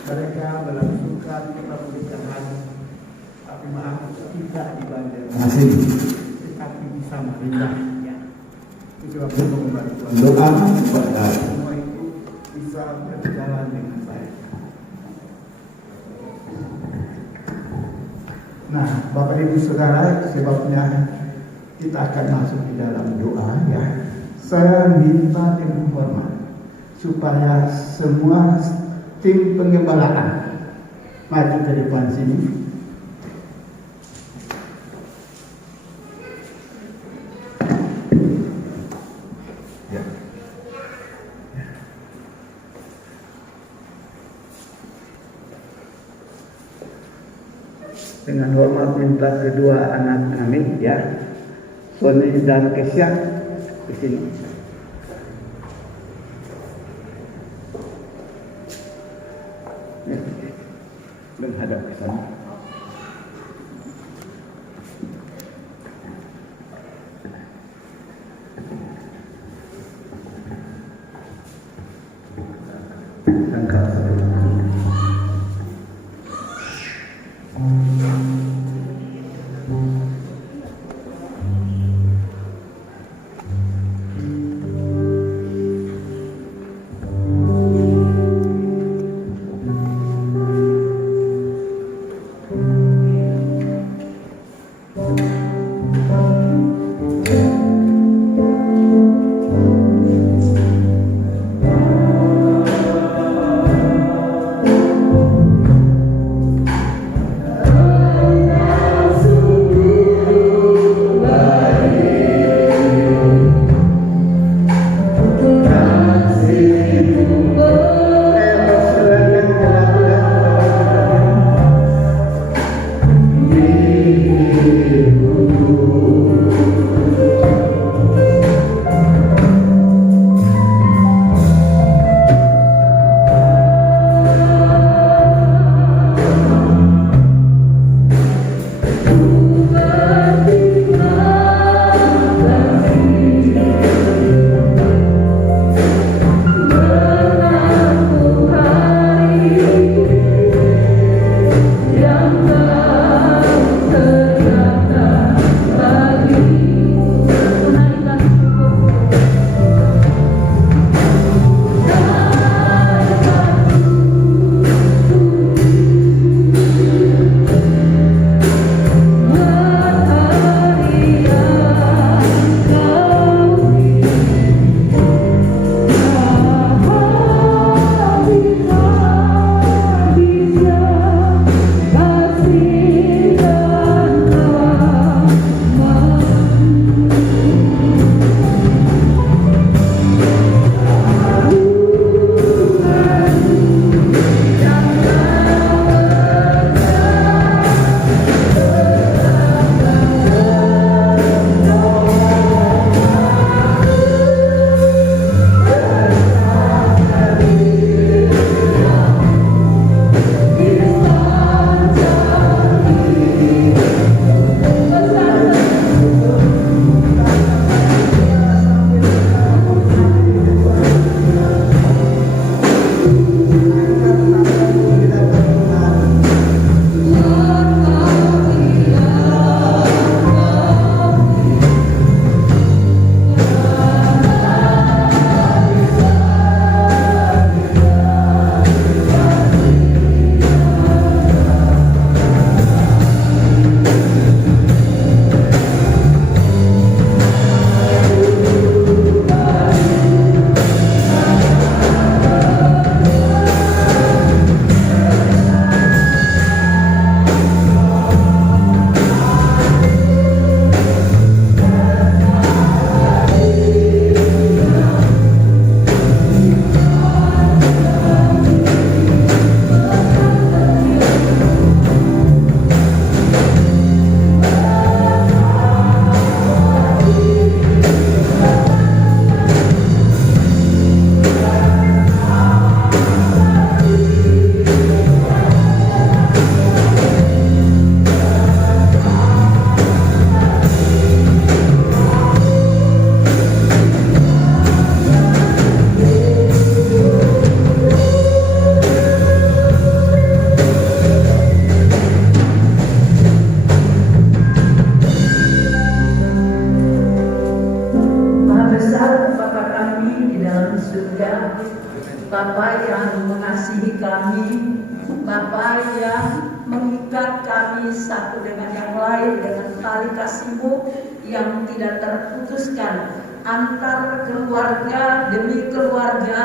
mereka melangsungkan pernikahan, tapi maaf tidak di Banjarmasin, tetapi di Samarinda. Itu aku membantu doa supaya semua itu bisa berjalan dengan baik. Nah, Bapak Ibu Saudara, sebabnya kita akan masuk di dalam doa ya. Saya minta dengan hormat supaya semua tim penggembalaan maju ke depan sini. Ya. Dengan hormat minta kedua anak kami ya, Sony dan Kesya di sini. Menghadap ke sana. Bapa yang mengasihi kami, Bapa yang mengikat kami satu dengan yang lain dengan tali kasih-Mu yang tidak terputuskan antar keluarga demi keluarga.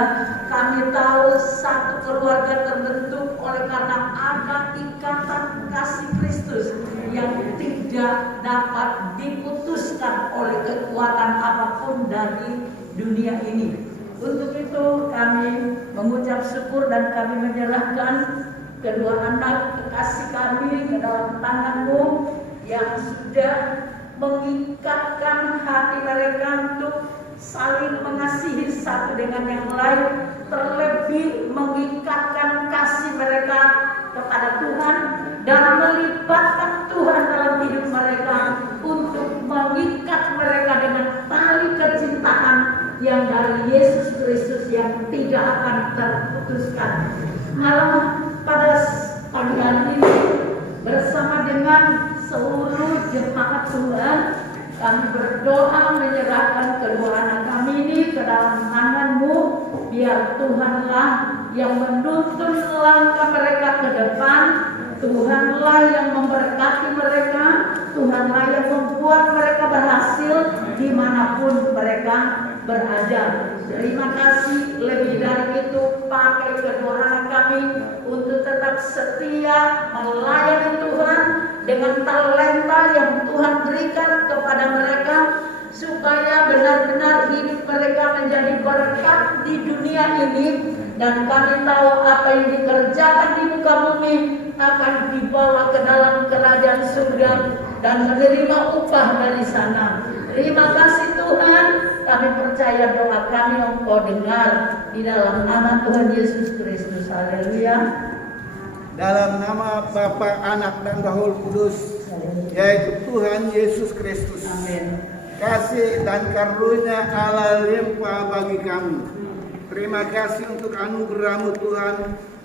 Kami tahu satu keluarga terbentuk oleh karena ada ikatan kasih Kristus yang tidak dapat diputuskan oleh kekuatan apapun dari dunia ini. Untuk itu kami mengucap syukur dan kami menyerahkan kedua anak kekasih kami ke dalam tangan-Mu yang sudah mengikatkan hati mereka untuk saling mengasihi satu dengan yang lain, terlebih mengikatkan kasih mereka kepada Tuhan dan melibatkan Tuhan dalam hidup mereka untuk mengikat mereka dengan tali kecintaan yang dari Yesus Kristus yang tidak akan terputuskan. Allah pada pagi hari ini bersama dengan seluruh jemaat Tuhan, kami berdoa menyerahkan kedua anak kami ini ke dalam tangan-Mu, biar Tuhanlah yang menuntun langkah mereka ke depan, Tuhanlah yang memberkati mereka, Tuhanlah yang membuat mereka berhasil dimanapun mereka berada. Terima kasih, lebih dari itu pakai kedua anak kami untuk tetap setia melayani Tuhan dengan talenta yang Tuhan berikan kepada mereka, supaya benar-benar hidup mereka menjadi berkat di dunia ini, dan kami tahu apa yang dikerjakan di muka bumi akan dibawa ke dalam kerajaan surga dan menerima upah dari sana. Terima kasih Tuhan, kami percaya doa kami Engkau dengar di dalam nama Tuhan Yesus Kristus. Haleluya. Dalam nama Bapa, Anak, dan Roh Kudus, yaitu Tuhan Yesus Kristus. Amin. Kasih dan karunia Allah limpah bagi kami. Terima kasih untuk anugerah-Mu Tuhan,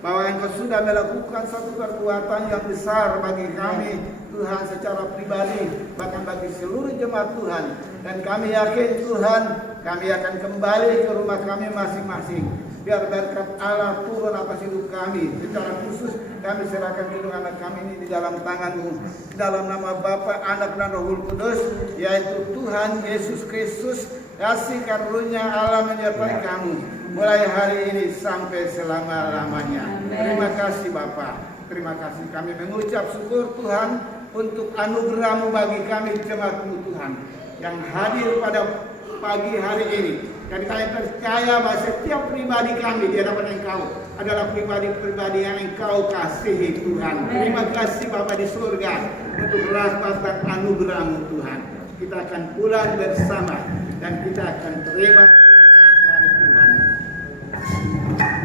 bahwa Engkau sudah melakukan satu perbuatan yang besar bagi kami Tuhan secara pribadi, bahkan bagi seluruh jemaat Tuhan. Dan kami yakin Tuhan, kami akan kembali ke rumah kami masing-masing. Biar berkat Allah turun atas hidup kami. Secara khusus kami serahkan hidup anak kami ini di dalam tangan-Mu. Dalam nama Bapa, Anak, dan Roh Kudus, yaitu Tuhan Yesus Kristus, kasih karunia Allah menyertai kami mulai hari ini sampai selama-lamanya. Terima kasih Bapa. Terima kasih, kami mengucap syukur Tuhan untuk anugerah-Mu bagi kami jemaat-Mu Tuhan yang hadir pada pagi hari ini. Dan kami percaya bahwa setiap pribadi kami di hadapan Engkau adalah pribadi-pribadi yang Engkau kasihi Tuhan. Terima kasih Bapa di surga untuk rahmat dan anugerah-Mu Tuhan. Kita akan pulang bersama dan kita akan terima berkat dari Tuhan.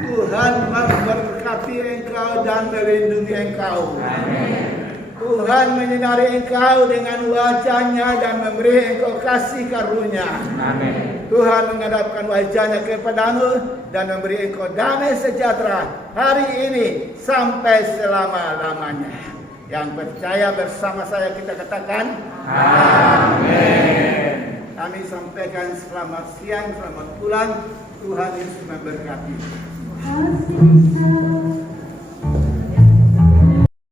Tuhan memberkati Engkau dan melindungi Engkau. Amin. Tuhan menyinari engkau dengan wajahnya dan memberi engkau kasih karunia. Amin. Tuhan menghadapkan wajahnya kepadamu dan memberi engkau damai sejahtera hari ini sampai selama-lamanya. Yang percaya bersama saya kita katakan Amin. Kami sampaikan selamat siang, selamat pulang. Tuhan Yesus memberkati. Kasih